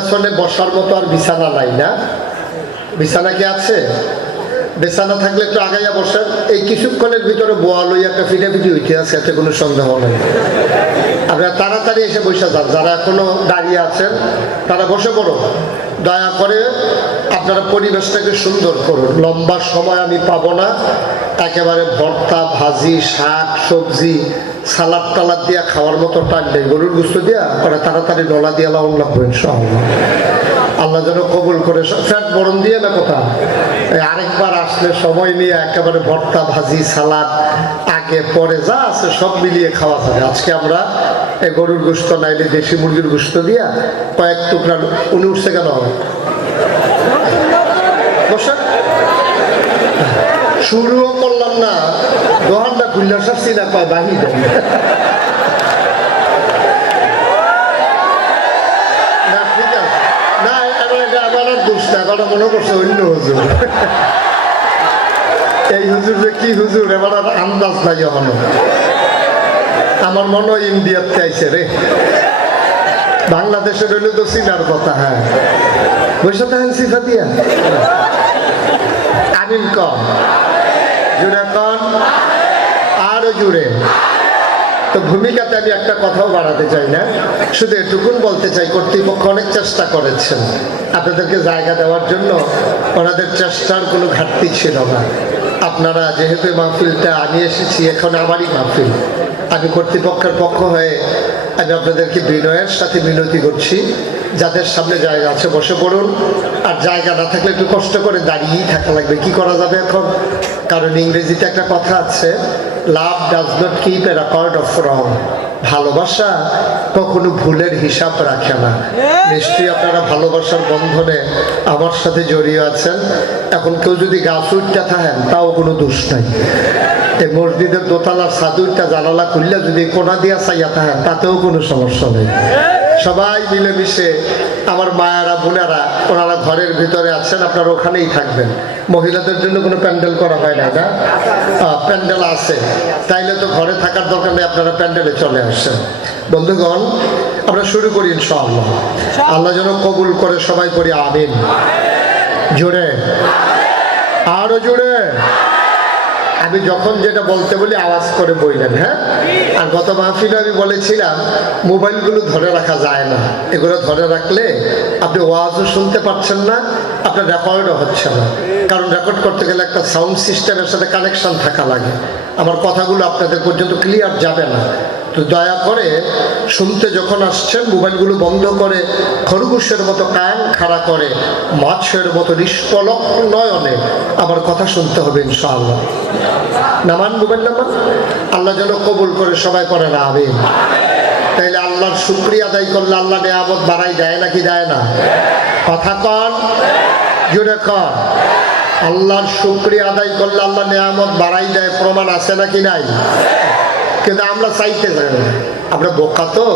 আসলে বসার মতো আর বিছানা নাই না? বিছানা কি আছে? বিছানা থাকলে একটু আগাইয়া বসেন। এই কিছুক্ষণের ভিতরে বোয়া লইয়া একটা ফিটাফিটি হইতে আছে, এতে কোনো সন্দেহ নেই। আপনারা তাড়াতাড়ি এসে বসে যান। যারা এখনো দাঁড়িয়ে আছেন তারা বসে পড়ো। দয়া করে আপনারা পরিবেশটাকে সুন্দর করুন। লম্বা সময় আমি পাবো না। একেবারে ভর্তা, ভাজি, শাক, সবজি, সালাদ টালাদ দিয়া খাওয়ার মতো টাইম নেই। গরুর গোশত দিয়া ওরা তাড়াতাড়ি ডলা দিয়ে লাউন লাগবো ইনশাআল্লাহ। আল্লাহ যেন কবুল করে। ফ্যাট বরণ দিয়ে না কথা, আরেকবার আসলে সময় নিয়ে একেবারে ভর্তা, ভাজি, সালাদ আগে পরে যা আছে সব মিলিয়ে খাওয়া যাবে। আজকে আমরা এই গরুর গোশত নাইলে দেশি মুরগির গোশত দিয়া কয়েক টুকরা। উনি উঠছে কেন? বসে শুরুও করলাম না, দোহানটা খুললে সারছি না, কয় বাহি দেন। না ঠিক আছে, না এটা আমার দোষ না, কথা মনে করছে অন্য হুজুর। এই হুজুর যে কি হুজুর এবার আর আন্দাজ নাই এখনো। আমার মনে হয় ইন্ডিয়াতে আইছে রে, বাংলাদেশের হইলে তো চিনার কথা। হ্যাঁ বসে থাকেন সিফা দিয়া। আমিন কম জুড়ে কন, আরো জুড়ে। তো ভূমিকাতে আমি একটা কথাও বাড়াতে চাই না, শুধু এটুকুন বলতে চাই, কর্তৃপক্ষ অনেক চেষ্টা করেছেন আপনাদেরকে জায়গা দেওয়ার জন্য। ওনাদের চেষ্টার কোনো ঘাটতি ছিল না। আপনারা যেহেতু মাহফিলটা আমি এসেছি, এখন আমারই মাহফিল, আমি কর্তৃপক্ষের পক্ষ হয়ে আমি আপনাদেরকে বিনয়ের সাথে মিনতি করছি, যাদের সামনে জায়গা আছে বসে পড়ুন। আর জায়গা না থাকলে একটু কষ্ট করে দাঁড়িয়েই থাকা লাগবে। কি করা যাবে এখন? কারণ ইংরেজিতে একটা কথা আছে, লাভ does not keep A record of রং। ভালোবাসা কখনো ভুলের হিসাব রাখে না। নিশ্চয়ই আপনারা ভালোবাসার বন্ধনে আমার সাথে জড়িয়ে আছেন। এখন কেউ যদি গাছ উঠতে থাকেন তাও কোনো দোষ নাই। এই মসজিদের দোতলার সাদুরটা জানালা খুললে যদি কোনা দিয়া চাইয়া থাকেন তাতেও কোনো সমস্যা নেই। সবাই মিলেমিশে আমার মায়েরা, বোনেরা, ওনারা ঘরের ভিতরে আছেন, আপনারা ওখানেই থাকবেন। মহিলাদের জন্য কোনো প্যান্ডেল করা হয় না, না প্যান্ডেল আছে, তাইলে তো ঘরে থাকার দরকার নেই, আপনারা প্যান্ডেলে চলে আসছেন। বন্ধুগণ, আমরা শুরু করি ইনশাআল্লাহ। আল্লাহ যেন কবুল করে। সবাই করি আমিন। জোরে, আরো জোরে। আমি যখন যেটা বলতে বলি আওয়াজ করে বললেন। হ্যাঁ, আর গত মাহফিলে আমি বলেছিলাম মোবাইলগুলো ধরে রাখা যায় না। এগুলো ধরে রাখলে আপনি ওয়াজও শুনতে পাচ্ছেন না, আপনার রেকর্ডও হচ্ছে না। কারণ রেকর্ড করতে গেলে একটা সাউন্ড সিস্টেমের সাথে কানেকশন থাকা লাগে। আমার কথাগুলো আপনাদের পর্যন্ত ক্লিয়ার যাবে না। তো দয়া করে শুনতে যখন আসছেন মোবাইলগুলো বন্ধ করে খরগোশের মতো কান খাড়া করে মাছের মতো নিষ্পলক নয়নে আমার কথা শুনতে হবে ইনশাআল্লাহ। নামান মোবাইল নামান। আল্লাহ যেন কবুল করে। সবাই করে না আমিন। তাইলে আল্লাহর শুকরিয়া আদায় করলে আল্লাহ নিয়ামত বাড়াই দেয় নাকি দেয় না? কথা কন, জোরে কন। আল্লাহর শুকরিয়া আদায় করলে আল্লাহ নিয়ামত বাড়াই দেয়, প্রমাণ আছে নাকি নাই? কিন্তু আমরা চাইতে চাই না। আমরা বোকা তো,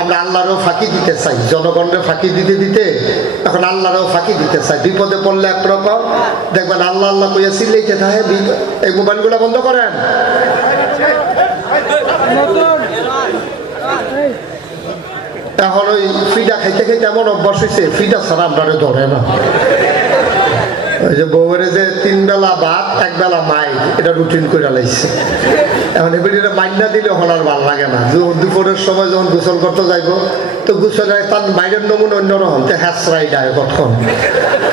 আমরা আল্লাহরও ফাঁকি দিতে চাই। জনগণের ফাঁকি দিতে দিতে এখন আল্লাহরও ফাঁকি দিতে চাই। বিপদে পড়লে একরকম, দেখবেন আল্লাহ আল্লাহ কইয়া চিল্লাইতে থাকে। এই মোবাইলগুলো বন্ধ করেন। এখন ওই ফিডা খাইতে খাইতে এমন অভ্যাস হয়েছে, ফিডা ছাড়া আপনারে ধরে না। ওই যে বউয়ের যে 3 বেলা ভাত 1 বেলা মাই, এটা রুটিন করে লাইছে। এখন এবারে মাইনা দিলে হল আর ভালো লাগে না। দুপুরের সময় যখন গোসল করতে যাইব, তো গোসলে তার মাইনের নমুনা অন্যরকম, তো হ্যাঁচড়াই দেয় কখন।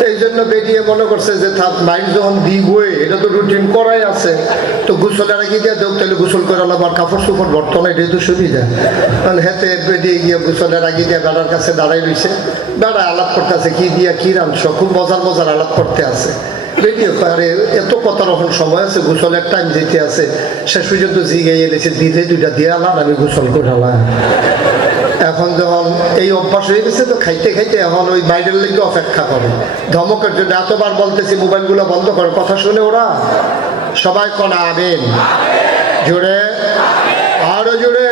এই জন্য বেরিয়ে মনে করছে যে মাইন যখন দিবই, এটা তো রুটিন করাই আছে, তো গোসলে রাখি দিয়ে দেখ, তাহলে গোসল করে আবার কাপড় চোপড় বর্তমানে এটাই তো সুবিধা। কারণ হেঁটে বেরিয়ে গিয়ে গোসলে রাখি দিয়ে বেড়ার কাছে দাঁড়াই রয়েছে। বেড়া আলাপ করতে আছে, কি দিয়া কি রাঁধছ, খুব মজার মজার আলাপ করতে আছে। বেরিয়ে আরে এত কত রকম সময় আছে, গোসলের টাইম যেতে আছে, শেষ পর্যন্ত জিগাই এনেছে, দিতে 2টা দিয়ে আলাম, আমি গোসল করে আলাম। এখন যখন এই অভ্যাস হয়ে গেছে, তো খাইতে খাইতে এখন ওই বাইরের লেগে অপেক্ষা করে ধমকের জন্য। এতবার বলতেছি মোবাইলগুলো বন্ধ করে, কথা শুনে ওরা। সবাই কনা আমিন। জোরে, আরো জোরে।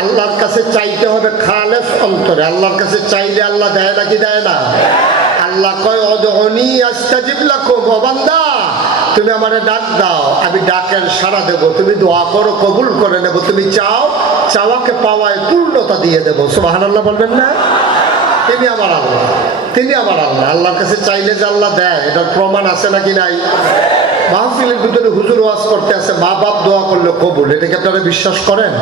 আল্লাহর কাছে চাইতে হবে খালেস অন্তরে। আল্লাহর কাছে চাইলে আল্লাহ দেয় নাকি দেয় না? আল্লাহ কয় অদহনি আস্তাজিব লাকুম, ও বান্দা তুমি আমারে ডাক দাও, আমি ডাকের সাড়া দেব। তুমি দোয়া করো, কবুল করে নেব। তুমি চাও, চাওয়াকে পাওয়ায় পূর্ণতা দিয়ে দেব। সুবহানাল্লাহ বলবেন না? তিনি আমার আল্লাহ, তিনি আমার আল্লাহ। আল্লাহর কাছে চাইলে যে আল্লাহ দেয়, এটার প্রমাণ আছে নাকি নাই? মাহফিলের ভিতরে হুজুর ওয়াজ করতে আছে, মা বাপ দোয়া করলে কবুল, এটাকে আপনারা বিশ্বাস করেন?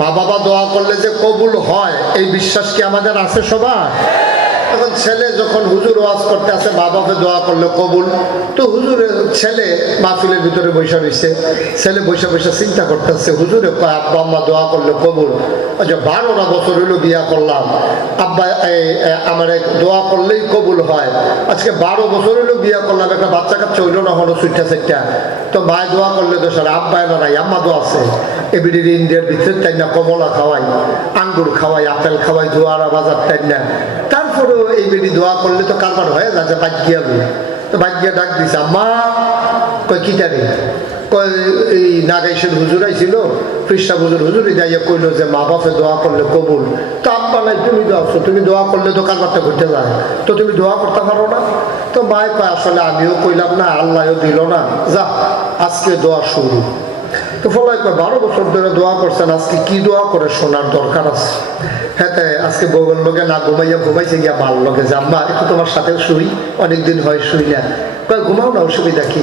মা বাবা দোয়া করলে যে কবুল হয়, এই বিশ্বাস কি আমাদের আছে সবার? এখন ছেলে যখন হুজুর ওয়াজ করতে আছে, মা বাপে দোয়া করলে কবুল, তো হুজুরের ছেলে মাহফিলের ভিতরে বৈশা রয়েছে, ছেলে বৈশা বৈশা চিন্তা করতেছে, হুজুরে কয় আব্বা আম্মা দোয়া করলে কবুল। আচ্ছা 12টা বছর হইলো বিয়া করলাম, আব্বা আমার দোয়া করলেই কবুল হয়, আজকে 12 বছর হইলো বিয়া করলাম, একটা বাচ্চা কাচ্চা হইলো না, হলো সুইটা সেটটা, তো মায় দোয়া করলে তো সারা আব্বা এনো নাই, আম্মা দোয়া আছে। এবিডির ইন্ডিয়ার ভিতরে তাই না কমলা খাওয়াই, আঙ্গুর খাওয়াই, আপেল খাওয়াই, দোয়ারা বাজার তাই না, তারপরেও এই বেডি দোয়া করলে তো কারবার হয়ে যাচ্ছে, বাজ্ঞিয়া বলে। তো বাজ্ঞিয়া ডাক দিছে, আম্মা কয় কিটারে, কয় এই নাগাইশের হুজুর আইছিল, ফিরসা হুজুর যাইয়া কইলো যে মা বাপে দোয়া করলে কবুল। তো আব্বা নাই, তুমি দোয়া, তুমি দোয়া করলে তো কারবারটা ঘুরতে যায়, তো তুমি দোয়া করতে পারো না? তো মায় কয় আসলে আমিও কইলাম না, আল্লাহও দিল না, যা আজকে দোয়া শুরু। তো ফলাই কয় 12 বছর ধরে দোয়া করছেন, আজকে কি দোয়া করে শোনার দরকার আছে? হ্যাঁ, আজকে বউয়ের লোকে না ঘুমাইয়া ঘুমাইছে গিয়া মার লোকে যে আম্মা একটু তোমার সাথে শুই, অনেকদিন হয় শুই না। কয় ঘুমাও না, অসুবিধা কি?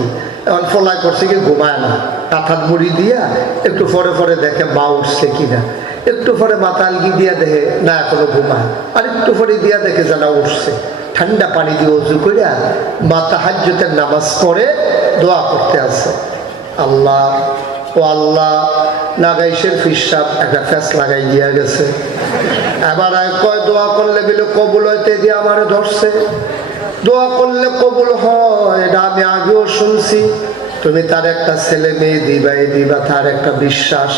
এখন ফলাই করছে কি ঘুমায় না, কাঁথার মুড়ি দিয়া একটু পরে পরে দেখে মা উঠছে কিনা, একটু পরে মাথা আলগি দিয়া দেখে না এখনো ঘুমায়, আর একটু পরে দিয়া দেখে যে না উঠছে। ঠান্ডা পানি দিয়ে উজু করিয়া মা তাহাজ্জুদের নামাজ পড়ে দোয়া করতে আছে, আল্লাহ ও আল্লাহ, নাগাইশের ফিসাব একটা ফ্যাস লাগাই দিয়া গেছে, এবার কয় দোয়া করলে বিলে কবুল হইতে দিয়ে আমারে ধরছে, দোয়া করলে কবুল হয় এটা আমি আগেও শুনছি, তুমি তার একটা ছেলে মেয়ে দিবা, তার একটা বিশ্বাস,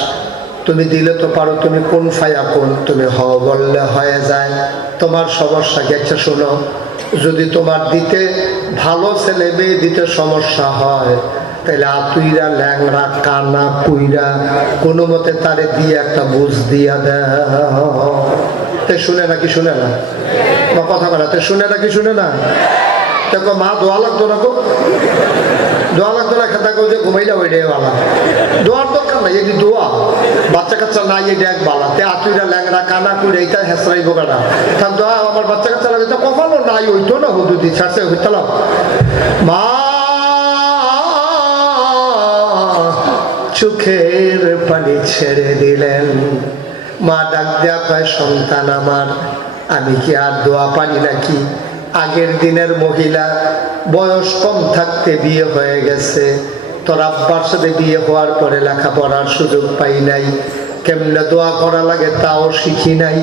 তুমি দিলে তো পারো, তুমি কোন ফায়া কোন, তুমি হ বললে হয়ে যায়, তোমার সমস্যা গেছে। শোনো, যদি তোমার দিতে ভালো ছেলে মেয়ে দিতে সমস্যা হয়, তাহলে আতুইরা ল্যাংরা কানা কুইরা কোনো মতে তারে দিয়ে একটা বুঝ দিয়া দেয়। শুনে নাকি শুনে না? কথা বলাতে শুনে নাকি শুনে না? দেখো মা দোয়া লাগতো না, দোয়া লাগতো না, খেতা যে ঘুমাইলা ওইটাই বালা, দোয়ার দরকার নাই, এটি দোয়া। বাচ্চা কাচ্চা নাই এটা এক বালা, তে আতুইরা ল্যাংরা কানা কুইরা এইটা হেসরাই বোকাটা থাক দোয়া। আমার বাচ্চা কাচ্চা লাগে তো কপালও নাই, ওইতো না হুদুদি ছাড়ছে হইতালাম। মা চোখের পানি ছেড়ে দিলেন, মা ডাক দেয়া কয় সন্তান আমার, আমি কি আর দোয়া পারি নাকি? আগের দিনের মহিলা, বয়স কম থাকতে বিয়ে হয়ে গেছে, তোর আব্বার সাথে বিয়ে হওয়ার পরে লেখাপড়ার সুযোগ পাই নাই, কেমনে দোয়া করা লাগে তাও শিখি নাই,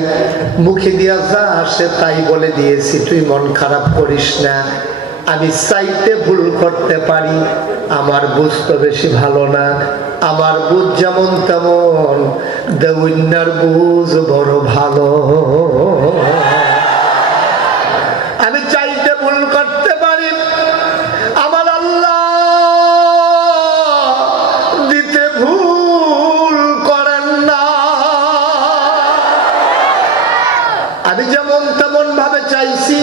মুখে দিয়া যা আসে তাই বলে দিয়েছি, তুই মন খারাপ করিস না, আমি চাইতে ভুল করতে পারি, আমার বুঝ তো বেশি ভালো না, আমার বুঝ যেমন তেমন, দেউন্যার বুঝ বড় ভালো। আমি চাইতে ভুল করতে পারি, আমার আল্লাহ দিতে ভুল করেন না। আমি যেমন তেমন ভাবে চাইছি,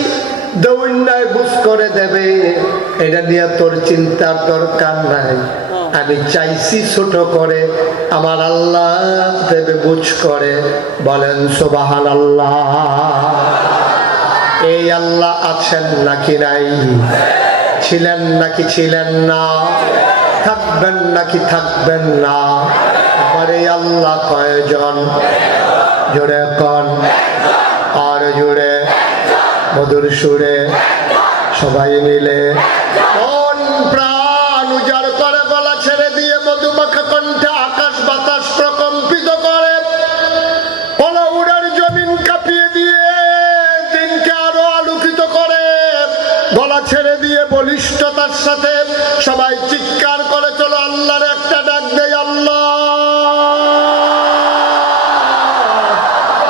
দৌড়ায় বুঝ করে দেবে, এটা নিয়ে তোর চিন্তার দরকার নাই। আমি চাইছি ছোট করে, আমার আল্লাহ দেবে বুঝ করে। বলেন সুবহানাল্লাহ। এই আল্লাহ আছেন নাকি নাই? ছিলেন নাকি ছিলেন না? থাকবেন নাকি থাকবেন না? আমার এই আল্লাহ কয়জন? জোরে কন, আর জোরে মধুর সুরে সবাই মিলে মন প্রাণ উজাড় করে, গলা ছেড়ে দিয়ে মধুমাখা কণ্ঠে আকাশ বাতাস প্রকম্পিত করে, উড়ার জমিন কাঁপিয়ে দিয়ে দিনকে আরো আলোকিত করে, গলা ছেড়ে দিয়ে বলিষ্ঠতার সাথে সবাই চিৎকার করে চলো আল্লাহর একটা ডাক দেয়, আল্লাহ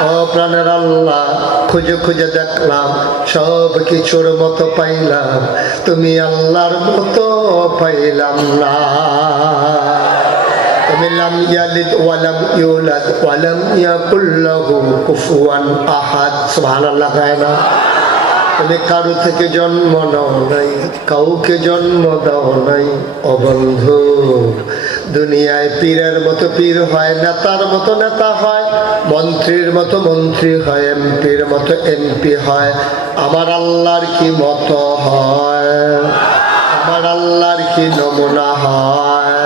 ও প্রাণের আল্লাহ। খুঁজে খুঁজে দেখলাম সব কিছুর মতো পাইলাম, তুমি আল্লাহর মতো পাইলাম না। তুমি লাম ইয়ালিদ ওয়া লাম ইউলাদ ওয়া লাম ইয়াকুল লাহু কুফুয়ান আহাদ। সুবহানাল্লাহ। না, তুমি কারো থেকে জন্ম নাও নাই, কাউকে জন্ম দাও নাই। ও বন্ধু, দুনিয়ায় পীরের মতো পীর হয়, নেতার মতো নেতা হয়, মন্ত্রীর মতো মন্ত্রী হয়, এমপির মতো এমপি হয়। আমার আল্লাহর কি মতো হয়? আমার আল্লাহর কি নমুনা হয়?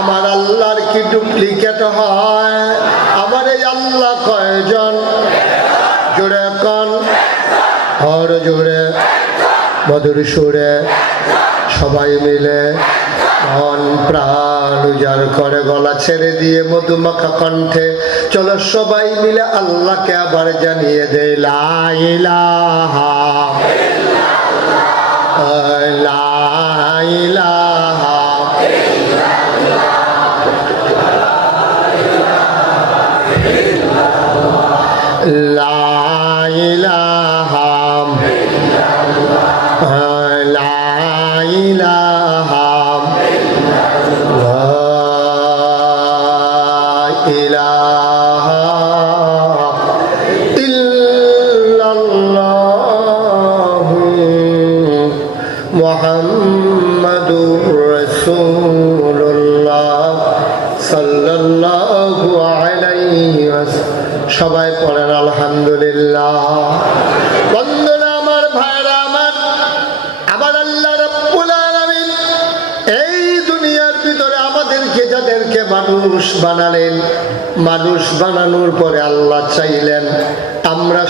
আমার আল্লাহর কি ডুপ্লিকেট হয়? আমার এই আল্লাহ কয়জন? জোরে কন, হর জোরে, মধুর সুরে, সবাই মিলে মন প্রাণ উজাড় করে গলা ছেড়ে দিয়ে মধুমাখা কণ্ঠে চলো সবাই মিলে আল্লাহকে আবার জানিয়ে দেয় লা ইলাহা লা ইলাহা লা ইলাহা লা ইলাহা ইলাহা ইল্লাল্লাহু মুহাম্মাদুর রাসূলুল্লাহ সাল্লাল্লাহু আলাইহি ওয়াসাল্লাম। সবাই পড়েন আলহামদুলিল্লাহ। বন্ধুরা আমার, ভাইরা আমার, আবার আল্লাহ রাব্বুল আলামিন এই দুনিয়ার ভিতরে আমাদেরকে যাদেরকে মানুষ বানালেন, মানুষ বানানোর পরে আল্লাহ চাইলেন আমরা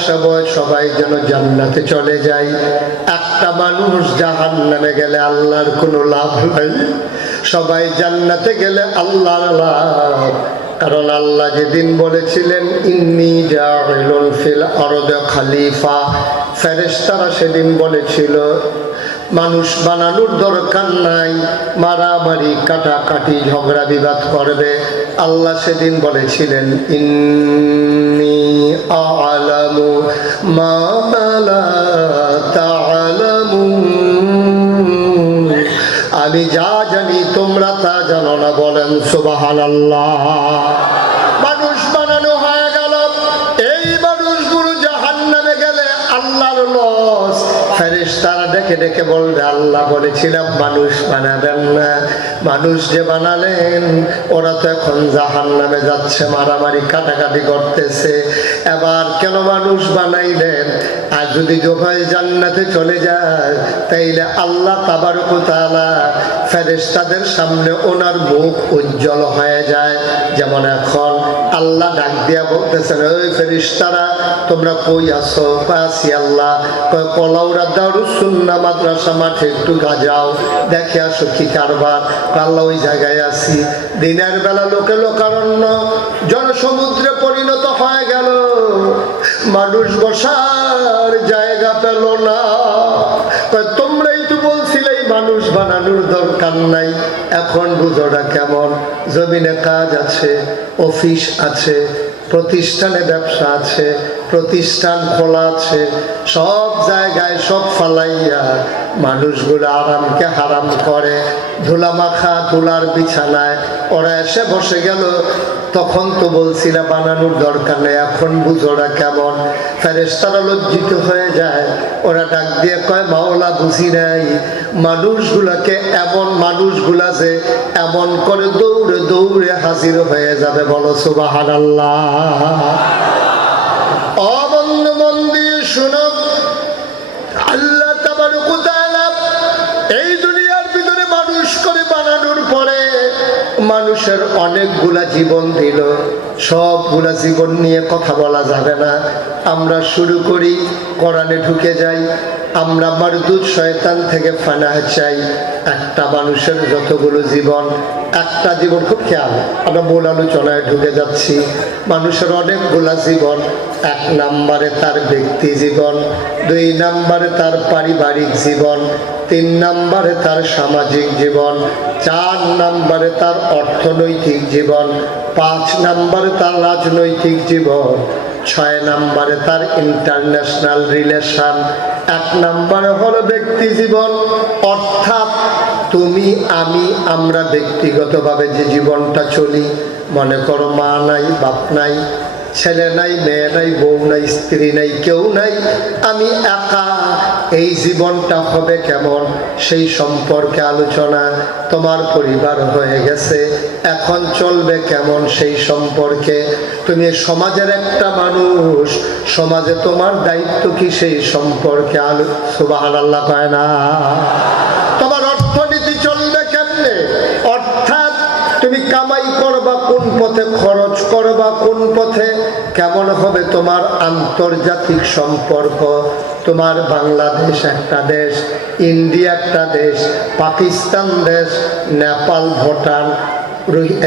সবাই যেন জান্নাতে চলে যাই। একটা মানুষ জাহান্নামে গেলে আল্লাহর কোনো লাভ নাই, সবাই জান্নাতে গেলে আল্লাহর লাভ। কারণ আল্লাহ যেদিন বলেছিলেন ইন্নী জাইলুন ফিল আরদি খলিফা, ফেরেশতারা সেদিন বলেছিল মানুষ বানানোর দরকার নাই, মারামারি কাটাকাটি ঝগড়া বিবাদ করবে। আল্লাহ সেদিন বলেছিলেন ইন্নী আ'লামু মা লা তা'লামুন, আমি যা জানি তোমরা তা জানো না। বলেন সুবহানাল্লাহ। মানুষ বানানো হয়ে গেল, এই মানুষগুলো জাহান্নামে গেলে আল্লাহর লস। ফেরেশতারা ডেকে ডেকে বলবে আল্লাহ বলেছিলাম মানুষ বানাবেন না, মানুষ যে বানালেন ওরা তো এখন জাহান্নামে যাচ্ছে, মারামারি কাটাকাটি করতেছে, এবার কেন মানুষ বানাইলেন? আর যদি সবাই জান্নাতে চলে যায় তাইলে আল্লাহ তাবারক ওয়া তাআলা ফেরেশতাদের সামনে ওনার মুখ উজ্জ্বল হয়ে যায়। যেমন এখন আল্লাহ ডাক দিয়া বলতেছেন ওই ফেরেশতারা তোমরা কই আছো? আছি আল্লাহ। কয় কলাউড়া দারুস সুন্নাহ মাদ্রাসা মাঠে একটু যাও, দেখে আসো কি কারবার। আল্লাহ ওই জায়গায় আছি। দিনের বেলা লোকে লোকারণ্য জনসমুদ্রে পরিণত হয়ে গেল, মানুষ বসার জায়গা পেল না। তোমরাই তো বলছিলে মানুষ বানানোর দরকার নাই, এখন বুঝোটা কেমন? জমিনে কাজ আছে, অফিস আছে, প্রতিষ্ঠানে ব্যবসা আছে, প্রতিষ্ঠান খোলা আছে, সব জায়গায় সব ফালাইয়া মানুষগুলো আরামকে হারাম করে। ধুলা মাখা ধুলার বিছানায় ওরা এসে বসে গেল। তখন তো বলছিলাম বানানোর দরকার নেই, এখন বুঝোরা কেমন? ফেরেশতারা লজ্জিত হয়ে যায়, ওরা ডাক দিয়ে কয় মাওলা বুঝি নাই মানুষগুলাকে, এমন মানুষগুলা যে এমন করে দৌড়ে দৌড়ে হাজির হয়ে যাবে। বলো সুবহানাল্লাহ। অবন্ধ মন দিয়ে শুনো, আল্লাহ তাবারক ওয়া তাআলা এই দুনিয়ার ভিতরে মানুষ করে বানানোর পরে মানুষের অনেকগুলা জীবন দিল। সবগুলা জীবন নিয়ে কথা বলা যাবে না। আমরা শুরু করি, কোরআনে ঢুকে যাই, আমরা মারদুদ শয়তান থেকে ফানাহ চাই। একটা মানুষের যতগুলো জীবন, একটা জীবন, খুব খেয়াল, আমরা মূল আলোচনায় ঢুকে যাচ্ছি। মানুষের অনেকগুলা জীবন। এক নম্বরে তার ব্যক্তি জীবন, দুই নম্বরে তার পারিবারিক জীবন, তিন নম্বরে তার সামাজিক জীবন, চার নম্বরে তার অর্থনৈতিক জীবন, পাঁচ নম্বরে তার রাজনৈতিক জীবন, ছয় নম্বরে তার ইন্টারন্যাশনাল রিলেশন, এক নম্বরে হলো ব্যক্তি জীবন। অর্থাৎ তুমি আমি আমরা ব্যক্তিগতভাবে যে জীবনটা চলি, মনে করো মা নাই, বাপ নাই, ছেলে নাই, মেয়ে নাই, বউ নাই, স্ত্রী নাই, কেউ নাই, আমি একা। এই জীবনটা হবে কেমন সেই সম্পর্কে আলোচনা। তোমার পরিবার হয়ে গেছে, এখন চলবে কেমন সেই সম্পর্কে। তুমি সমাজের একটা মানুষ, সমাজে তোমার দায়িত্ব কি সেই সম্পর্কে সুবহানাল্লাহ কয় না। তোমার অর্থনীতি চলবে কেমনে, অর্থাৎ তুমি কামাই করবা কোন পথে, খরচ করবা কোন পথে, কেমন হবে তোমার আন্তর্জাতিক সম্পর্ক। তোমার বাংলাদেশ একটা দেশ, ইন্ডিয়া একটা দেশ, পাকিস্তান দেশ, নেপাল, ভুটান,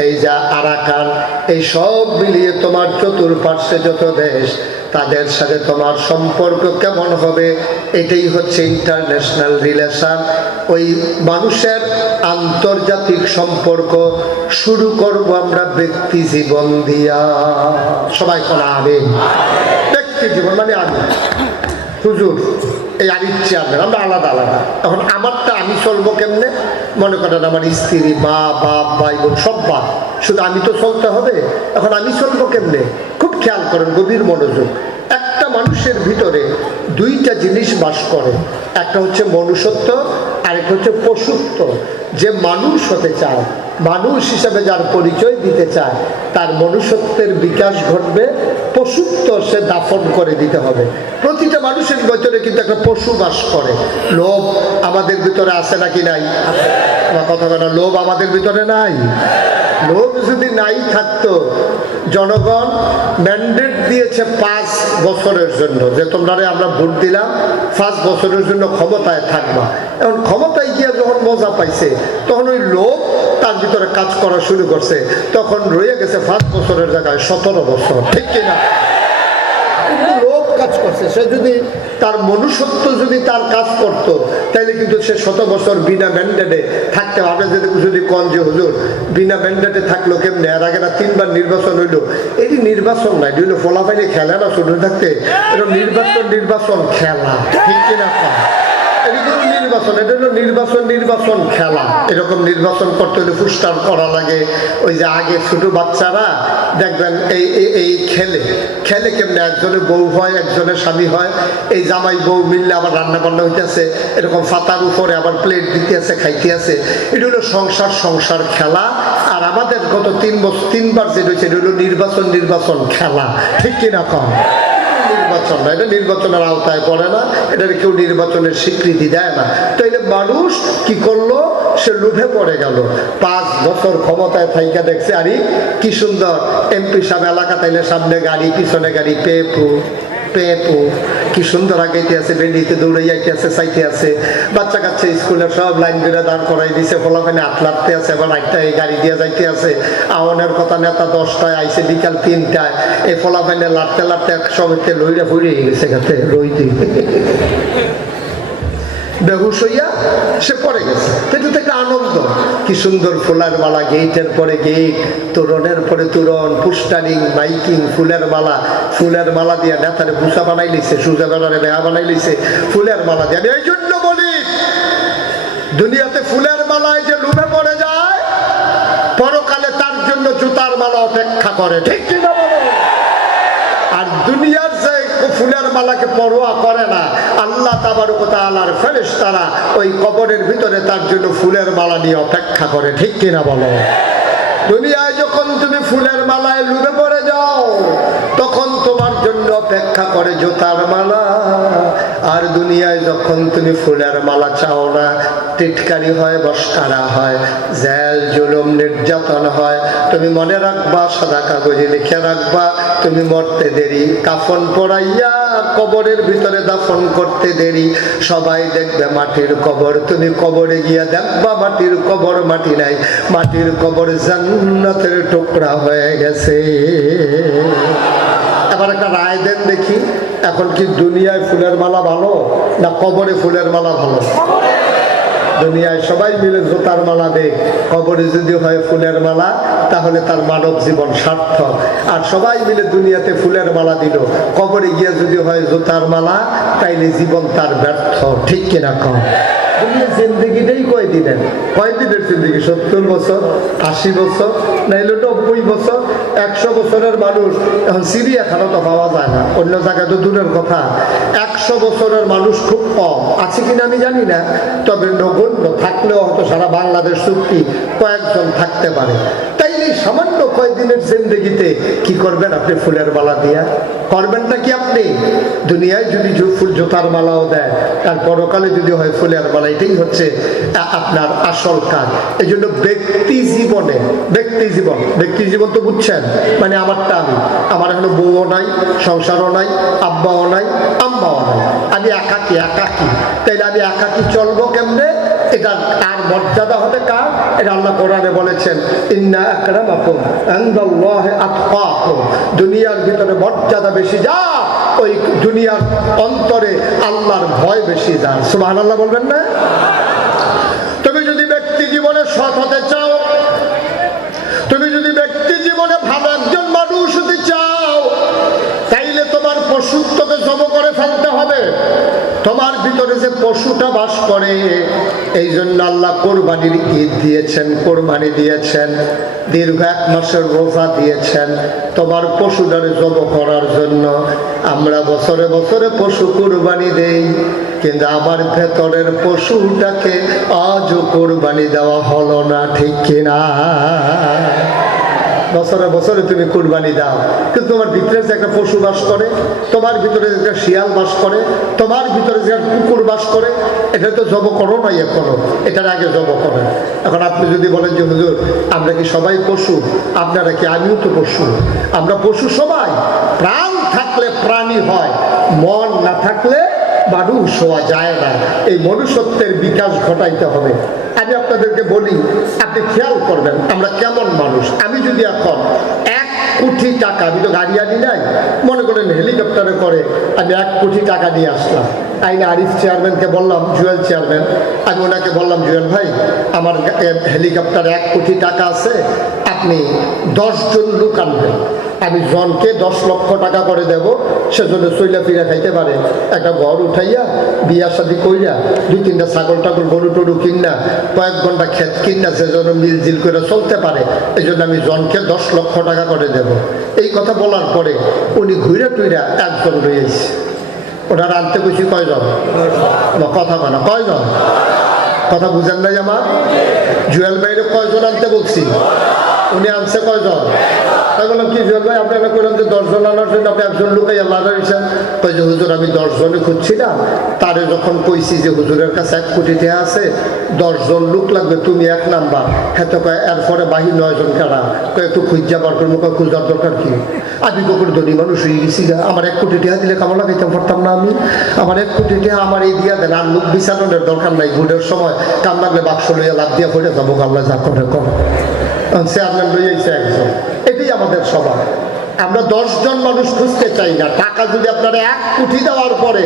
এই যা আরাকান, এই সব মিলিয়ে তোমার চতুর্পার্শ্বে যত দেশ, তাদের সাথে তোমার সম্পর্ক কেমন হবে, এটাই হচ্ছে ইন্টারন্যাশনাল রিলেশন। ওই মানুষের আন্তর্জাতিক সম্পর্ক শুরু করব আমরা ব্যক্তি জীবন দিয়া। সবাই কোনা আমিন। ব্যক্তি জীবন মানে আমি হুজুর, এই আর ইচ্ছে আমরা আলাদা আলাদা। এখন আমারটা আমি চলবো কেমনে, মনে করেন আমার স্ত্রী, মা, বাপ, ভাই বোন সব বাপ, শুধু আমি তো চলতে হবে। এখন আমি চলবো কেমনে, খুব খেয়াল করেন, গভীর মনোযোগ। একটা মানুষের ভিতরে দুইটা জিনিস বাস করে, একটা হচ্ছে মনুষ্যত্ব, আরেকটা হচ্ছে পশুত্ব। যে মানুষ হতে চায়, মানুষ হিসাবে যার পরিচয় দিতে চায়, তার মনুষ্যত্বের বিকাশ ঘটবে, পশুত্ব সে দাফন করে দিতে হবে। প্রতিটা মানুষের ভিতরে কিন্তু একটা পশু বাস করে। লোভ আমাদের ভিতরে আছে নাকি নাই? আমার কথা বলা, লোভ আমাদের ভিতরে নাই? লোভ যদি নাই থাকতো, জনগণ ম্যান্ডেট দিয়েছে 5 বছরের জন্য, যে তোমরা আমরা ভোট দিলাম 5 বছরের জন্য ক্ষমতায় থাকবা। এখন ক্ষমতায় গিয়ে যখন মজা পাইছে, তখন ওই লোভ তার ভিতরে কাজ করা শুরু করছে, তখন রয়ে গেছে 5 বছরের জায়গায় 17 বছর। ঠিক কিনা? লোভ কাজ করছে। সে যদি তার মনুষ্যত্ব যদি তার কাজ করত, তাইলে কিন্তু সে 100 বছর বিনা ম্যান্ডেটে থাকতে হবে। যদি কন যে হুজুর বিনা ম্যান্ডেটে থাকলো কেমনে, এর আগে না 3 বার নির্বাচন হইলো, এটি নির্বাচন নাই, হইলো ফলাফাইলে খেলে না ছোট থাকতে, এটা নির্বাচন খেলা। ঠিক কিনা? নির্বাচন, এটা হলো নির্বাচন খেলা। এরকম নির্বাচন করতে হলে পুস্টার করা লাগে। ওই যে আগে ছোট বাচ্চারা দেখবেন এই খেলে কেমনে, একজনে বউ হয়, একজনের স্বামী হয়, এই জামাই বউ মিললে আবার রান্না বান্না হইতেছে, এরকম ফাতার উপরে আবার প্লেট দিতে আছে, খাইতে আছে। এটা হলো সংসার খেলা। আর আমাদের গত 3 বার যেটা হচ্ছে, এটা হলো নির্বাচন খেলা। ঠিক কিনা কম? নির্বাচন না, এটা নির্বাচনের আওতায় পড়ে না, এটা কেউ নির্বাচনের স্বীকৃতি দেয় না। তাইলে মানুষ কি করলো, সে লোভে পড়ে গেল। 5 বছর ক্ষমতায় থাইকা দেখছে, আরে কি সুন্দর এমপি সাহেব এলাকা, তাইলে সামনে গাড়ি, পিছনে গাড়ি, পেপু কি সুন্দর আগাইতে আছে, বেরিয়েতে দৌড়াইতে আছে, চাইতে আছে। বাচ্চা কাচ্চা স্কুলের সব লাইন ধরে দাঁড় করাই দিছে, ফলাফানে হাত লাগতে আছে, এবার 8টায় গাড়ি দিয়ে যাইতে আছে। আওয়ানের কথা, নেতা 10টায় আইসে, বিকাল 3টায়। এই ফলাফানে লাড়তে এক সময়তে লইরা ফুড়ে গেছে গাতে রইতে, বেহুশ হইয়া সে পড়ে গেছে। কিন্তু একটা আনন্দ, কি সুন্দর ফুলের মালা, গেটের পরে গেট, তোরণের পরে তোরণ, পুস্টারিং, মাইকিং, ফুলের মালা দিয়ে নেতারে ভুষা বানাই লিছে, সুজা বেড়ারে বেহা বানাই লিছে ফুলের মালা দিয়ে। আমি এই জন্য বলি, দুনিয়াতে ফুলের মালায় যে লুভে পড়ে যায়, পরকালে তার জন্য জুতার মালা অপেক্ষা করে। ঠিক কিনা বলো? আর দুনিয়ার যে ফুলের মালাকে পরোয়া করে না, আল্লাহ তাবারক ওয়া তাআলার ফেরেশতারা ওই কবরের ভিতরে তার জন্য ফুলের মালা নিয়ে অপেক্ষা করে। ঠিক কিনা বলো? দুনিয়ায় যখন তুমি ফুলের মালায় লুভে পড়ে যাও, তখন তোমার জন্য অপেক্ষা করে জুতার মালা। আর দুনিয়ায় যখন তুমি ফুলের মালা চাও না, টিটকারি হয়, বস্কারা হয়, জেল জুলুম নির্যাতন হয়, তুমি মনে রাখবা, সাদা কাগজে লিখে রাখবা, তুমি মরতে দেরি, কাফন পরাইয়া কবরের ভিতরে দাফন করতে দেরি। সবাই দেখবে মাটির কবর, তুমি কবরে গিয়া দেখবা মাটির কবর, মাটি নাই, মাটির কবর জান্নাতের টুকরা হয়ে গেছে। এবার একটা রায় দেন দেখি, এখন কি দুনিয়ায় ফুলের মালা ভালো না কবরে ফুলের মালা ভালো? দুনিয়ায় সবাই মিলে জুতার মালা দেয়, কবরে যদি হয় ফুলের মালা, তাহলে তার মানব জীবন সার্থক। আর সবাই মিলে দুনিয়াতে ফুলের মালা দিল, কবরে গিয়ে যদি হয় জুতার মালা, তাইলে জীবন তার ব্যর্থ। ঠিক কিনা কম? জিন্দগিটাই কয়দিনের জিন্দগি? 70 বছর, 80 বছর, নাইলে 90 বছর, 100 বছরের মানুষ এখন চিড়িয়াখানা তো পাওয়া যায় না, অন্য জায়গায় তো দূরের কথা। 100 বছরের মানুষ খুব কম আছে কিনা আমি জানি না, তবে নগণ্য, থাকলেও হয়তো সারা বাংলাদেশ চুক্তি কয়েকজন থাকতে পারে। তাইলে সামান্য কয়েকদিনের জিন্দেগিতে কি করবেন আপনি ফুলের মালা দিয়া? করবেন নাকি আপনি? দুনিয়ায় যদি ফুল জুতার মালাও দেয়, আর পরকালে যদি হয় ফুলের মালা, এটাই হচ্ছে আপনার আসল কাজ। এই জন্য ব্যক্তি জীবন তো বুঝছেন, মানে আমারটা আমার এখনো বউও নাই, সংসারও নাই, আব্বাও নাই, আম্মাও নাই, আমি একাকি। তাইলে আমি একাকি চলবো কেমনে? এটা আর মর্যাদা হবে কার? এটা আল্লাহ কোরআনে বলেছেন, ইন্না আকরামাকুম ইনদাল্লাহি আতকাকুম। দুনিয়ার ভিতরে মর্যাদা বেশি যা, ওই দুনিয়ার অন্তরে আল্লাহর ভয় বেশি যা। সুবহানাল্লাহ বলবেন না? তুমি যদি ব্যক্তি জীবনে সৎ হতে চাও, তুমি যদি ব্যক্তি জীবনে ভালো একজন মানুষ হতে চাও, তাইলে তোমার পশুত্বকে জব করে ফেলতে হবে। তোমার ভিতরে যে পশুটা বাস করে, এই জন্য আল্লাহ কোরবানির ঈদ দিয়েছেন, কোরবানি দিয়েছেন, দীর্ঘ 1 মাসের রোজা দিয়েছেন তোমার পশুটারে জব করার জন্য। আমরা বছরে বছরে পশু কোরবানি দেই, কিন্তু আমার ভেতরের পশুটাকে আজও কোরবানি দেওয়া হলো না, ঠিক কিনা? বছরে বছরে তুমি কুরবানি দাও, কিন্তু তোমার ভিতরে যে একটা পশু বাস করে, তোমার ভিতরে যে একটা শিয়াল বাস করে, তোমার ভিতরে যে একটা কুকুর বাস করে, এটা তো জব করো নাই এখনো, এটার আগে জব করে। এখন আপনি যদি বলেন যে হুজুর আমরা কি সবাই পশু? আপনারা কি? আমিও তো পশু। আমরা পশু সবাই। প্রাণ থাকলে প্রাণী হয়, মন না থাকলে মানুষ হওয়া যায় না। এই মনুষ্যত্বের বিকাশ ঘটাইতে হবে। আমি আপনাদেরকে বলি, আপনি খেয়াল করবেন আমরা কেমন মানুষ। আমি যদি এখন 1 কোটি টাকা, আমি তো গাড়ি আনি নাই, মনে করেন হেলিকপ্টারে করে আমি 1 কোটি টাকা নিয়ে আসলাম, আইনে আরিফ চেয়ারম্যানকে বললাম, জুয়েল চেয়ারম্যান, আমি ওনাকে বললাম, জুয়েল ভাই আমার হেলিকপ্টারে 1 কোটি টাকা আছে, আপনি 10 জন লোক আনবেন, আমি জনকে 10 লক্ষ টাকা করে দেব, সেজন্য চইলা ফিরা খাইতে পারে, একটা ঘর উঠাইয়া বিয়া শাদী কইরা 2-3টা ছাগল টাগল গরু টরু কিনা, কয়েক ঘন্টা ক্ষেত কিনা, সেজন্য মিলজিল করে চলতে পারে, এই জন্য আমি জনকে 10 লক্ষ টাকা করে দেব। এই কথা বলার পরে উনি ঘুরে টুইরা একজন রয়েছে। ওনার আনতে বসি কয়জন? কথা বলা কয়জন? কথা বুঝেন নাই আমার? জুয়েল ভাইরে কয়জন আনতে বলছি? উনি আনছে কয়জন? তাই বললাম কি জুয়েল ভাই আপনারা কইলাম যে 10 জন আনার জন্য আপনি একজন লোক লাগাইছেন? কই যে হুজুর আমি 10 জনে খুঁজছি না, তারে যখন কইছি যে হুজুরের কাছে 1 কোটি টাকা আছে, 10 জন লোক লাগবে, তুমি 1 নাম্বার। হ্যাঁ তো কয় এরপরে বাহি 9 জন কারা, কয় একটু খুঁজা বার করবো, কয় খুঁজার দরকার কি? আমি কখন ধনী মানুষ হয়ে গেছি, আমার 1 কোটি টাকা দিলে কামলা খাইতে পারতাম না আমি? আমার 1 কোটি টাকা আমার এই দিয়া দেন, আর লোক বিছানোর দরকার নাই, ভোটের সময় কাম লাগলে বাক্স লইয়া লাভ দিয়া ভরে যাবো, কামলা যা করে কর। চেয়ারম্যান লইয়াছে একজন, এটাই আমাদের স্বভাব। আমরা 10 জন মানুষ খুঁজতে চাই না। টাকা যদি আপনারা 1 কোটি দেওয়ার পরে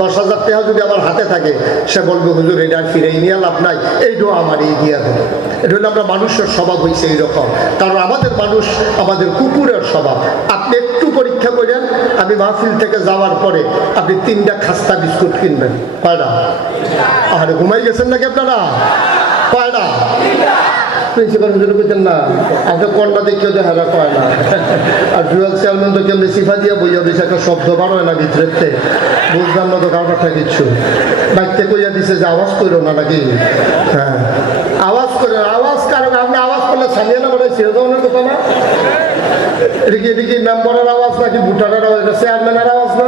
10,000 টাকা যদি আমার হাতে থাকে, সে বলবে হুজুর এটা ফিরে নিয়ে লাভ নাই, এইটাও আমার এই দিয়া দেন। এটা হলো আমরা মানুষের স্বভাব হয়েছে এইরকম। কারণ আমাদের মানুষ আমাদের কুকুরের স্বভাব। আপনি একটু পরীক্ষা করেন, আমি মাহফিল থেকে যাওয়ার পরে আপনি 3টা খাস্তা বিস্কুট কিনবেন, কয়টা? আরে ঘুমাই গেছেন নাকি আপনারা? কয়টা? প্রিন্সিপাল হুজুর বলছেন না, একটা কন্যা দেখিও দেখা কয় না। আর জুয়েল চেয়ারম্যান তো কেমনি সিফা দিয়ে বইয়া দিয়েছে, একটা শব্দ বার হয় না ভিতরেতে, বুঝলাম না তো কারবারটা কিচ্ছু। বাইকতে কইয়া দিছে যে আওয়াজ করো না নাকি? হ্যাঁ আওয়াজ করে, আওয়াজ কারণ আপনি আওয়াজ করলে ছাড়িয়ে না বলে ছেড়ে দেওয়ার কথা না। এটা কি মেম্বারের আওয়াজ নাকি ভোটারের আওয়াজ? চেয়ারম্যানের আওয়াজ না?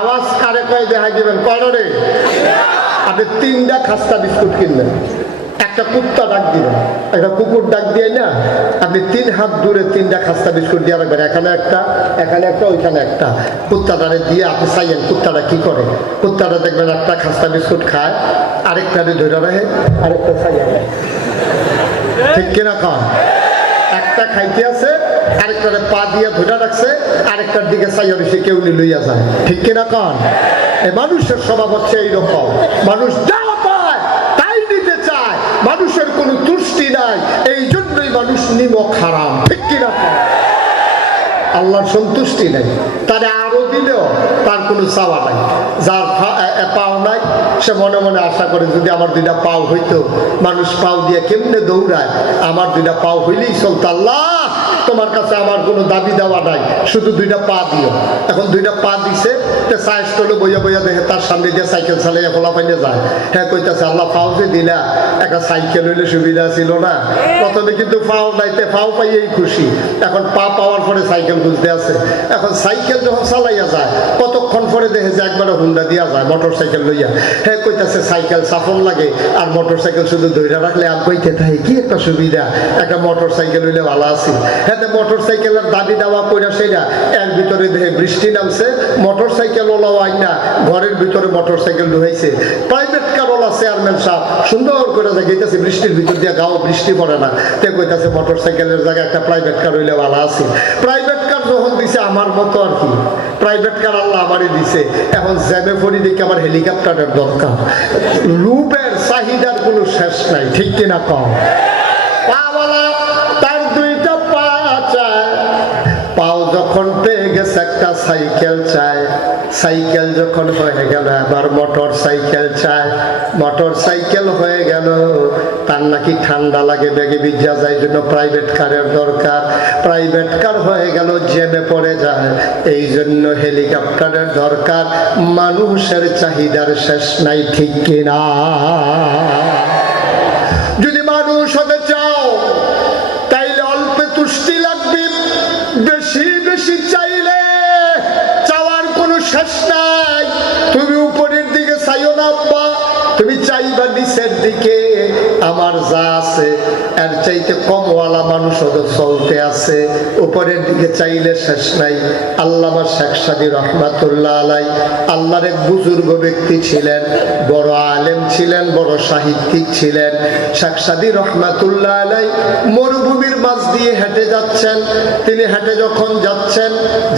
আওয়াজ কারে কয় দেখা দিবেন কয়টা রে? আপনি 3টা খাস্তা বিস্কুট কিনবেন, একটা কুত্তা ডাক দিবেন, একটা কুকুর ডাক দিয়ে না, আপনি 3 হাত দূরে 3টা খাস্তা বিস্কুট দিয়ে রাখবেন, এখানে একটা, এখানে একটা, ওইখানে একটা। কুত্তাটারে দিয়ে আপনি চাইয়েন কুত্তাটা কি করে। কুত্তাটা দেখবেন একটা খাস্তা বিস্কুট খায়, আরেকটারে ধরে রাখে, আরেকটা চাইয়া নেয়, ঠিক কিনা কন? একটা খাইতে আছে, আরেকটারে পা দিয়ে ধরে রাখছে, আরেকটার দিকে চাইয়া বেশি কেউলি লইয়া যায়, ঠিক কিনা কন? এই মানুষের স্বভাব হচ্ছে এইরকম। মানুষ যা পায় তাই নিতে চায়, মানুষের কোনো তুষ্টি নাই, এই জন্যই মানুষ নিমক হারাম, ঠিক কিনা? আল্লাহর সন্তুষ্টি নাই, তারে আরো দিলেও তার কোনো চাওয়া নাই। যার পাও নাই সে মনে মনে আশা করে যদি আমার 2টা পাও হইতো। মানুষ পাও দিয়ে কেমনে দৌড়ায়, আমার 2টা পাও হইলেই চলতো। আল্লাহ তো তোমার কাছে আমার কোনো দাবি দেওয়া নাই, শুধু দুইটা পা দিও। এখন দুইটা পা দিছে, চাইস করলে বইয়া বইয়া দেখে তার সামনে দিয়ে সাইকেল চালাইয়া খোলা পাইলে যায়। হ্যাঁ কইতাছে আল্লাহ ফাও যে দিলা, একটা সাইকেল হইলে সুবিধা ছিল না। প্রথমে কিন্তু ফাও নাইতে, ফাও পাইয়েই খুশি। এখন পা পাওয়ার পরে সাইকেল বুঝতে আছে। এখন সাইকেল যখন চালাইয়া যায়, কতক্ষণ পরে দেখে যে একবারে হুন্ডা দিয়া যায় মোটর সাইকেল লইয়া। হ্যাঁ কইতাছে সাইকেল সাফল লাগে, আর মোটর সাইকেল শুধু ধৈর্য রাখলে আর কইতে থাকে কি একটা সুবিধা, একটা মোটর সাইকেল হইলে ভালো আছে। হ্যাঁ মোটর সাইকেলের দাবি দেওয়া কইরা সেটা এর ভিতরে দেখে বৃষ্টি নামছে, মোটর সাইকেল ওলাও আইনা ঘরের ভিতরে মোটর সাইকেল ঢুকাইছে। প্রাইভেট কার ওলা চেয়ারম্যান সাহেব সুন্দর করে দেখাইতেছে বৃষ্টির ভিতর দিয়ে, গাও বৃষ্টি পড়ে না, তে কইতাছে মোটর সাইকেলের জায়গায় একটা প্রাইভেট কার হইলে ভালো আছে। প্রাইভেট কার যখন দিছে আমার মতো আর কি, প্রাইভেট কার আল্লাহ আমারই দিছে। এখন জ্যামে ফরি দেখে আমার হেলিকপ্টারের দরকার। লুপের চাহিদার কোনো শেষ নাই, ঠিক কিনা কম? পাওয়ালা তার দুইটা পা চায়, পাও যখন পেয়ে গেছে একটা সাইকেল চায়, সাইকেল যখন হয়ে গেল এবার মোটর সাইকেল চায়, মোটর সাইকেল হয়ে গেল তার নাকি ঠান্ডা লাগে, বেগে ভিজা যায়, জন্য প্রাইভেট কারের দরকার। প্রাইভেট কার হয়ে গেল জেমে পড়ে যায়, এই জন্য হেলিকপ্টারের দরকার। মানুষের চাহিদার শেষ নাই, ঠিক কিনা? যদি মানুষ হতে চাও তাইলে অল্পে তুষ্টি লাগবে, বেশি বেশি চাইলে চাওয়ার কোনো শেষ নাই। তুমি উপরের দিকে চাইও না আব্বা, তুমি চাইবা নিচের দিকে। আমার যা আছে এর চাইতে কমওয়ালা মানুষ চলতে আছে, উপরের দিকে চাইলে শেষ নাই। আল্লামা শেখ সাদী রহমাতুল্লাহ আলাই আল্লাহর এক বুজুর্গ ব্যক্তি ছিলেন, বড় আলেম ছিলেন, বড় সাহিত্যিক ছিলেন। শেখ সাদী রহমাতুল্লাহ আলাই মরুভূমির মাঝ দিয়ে হেঁটে যাচ্ছেন। তিনি হেঁটে যখন যাচ্ছেন,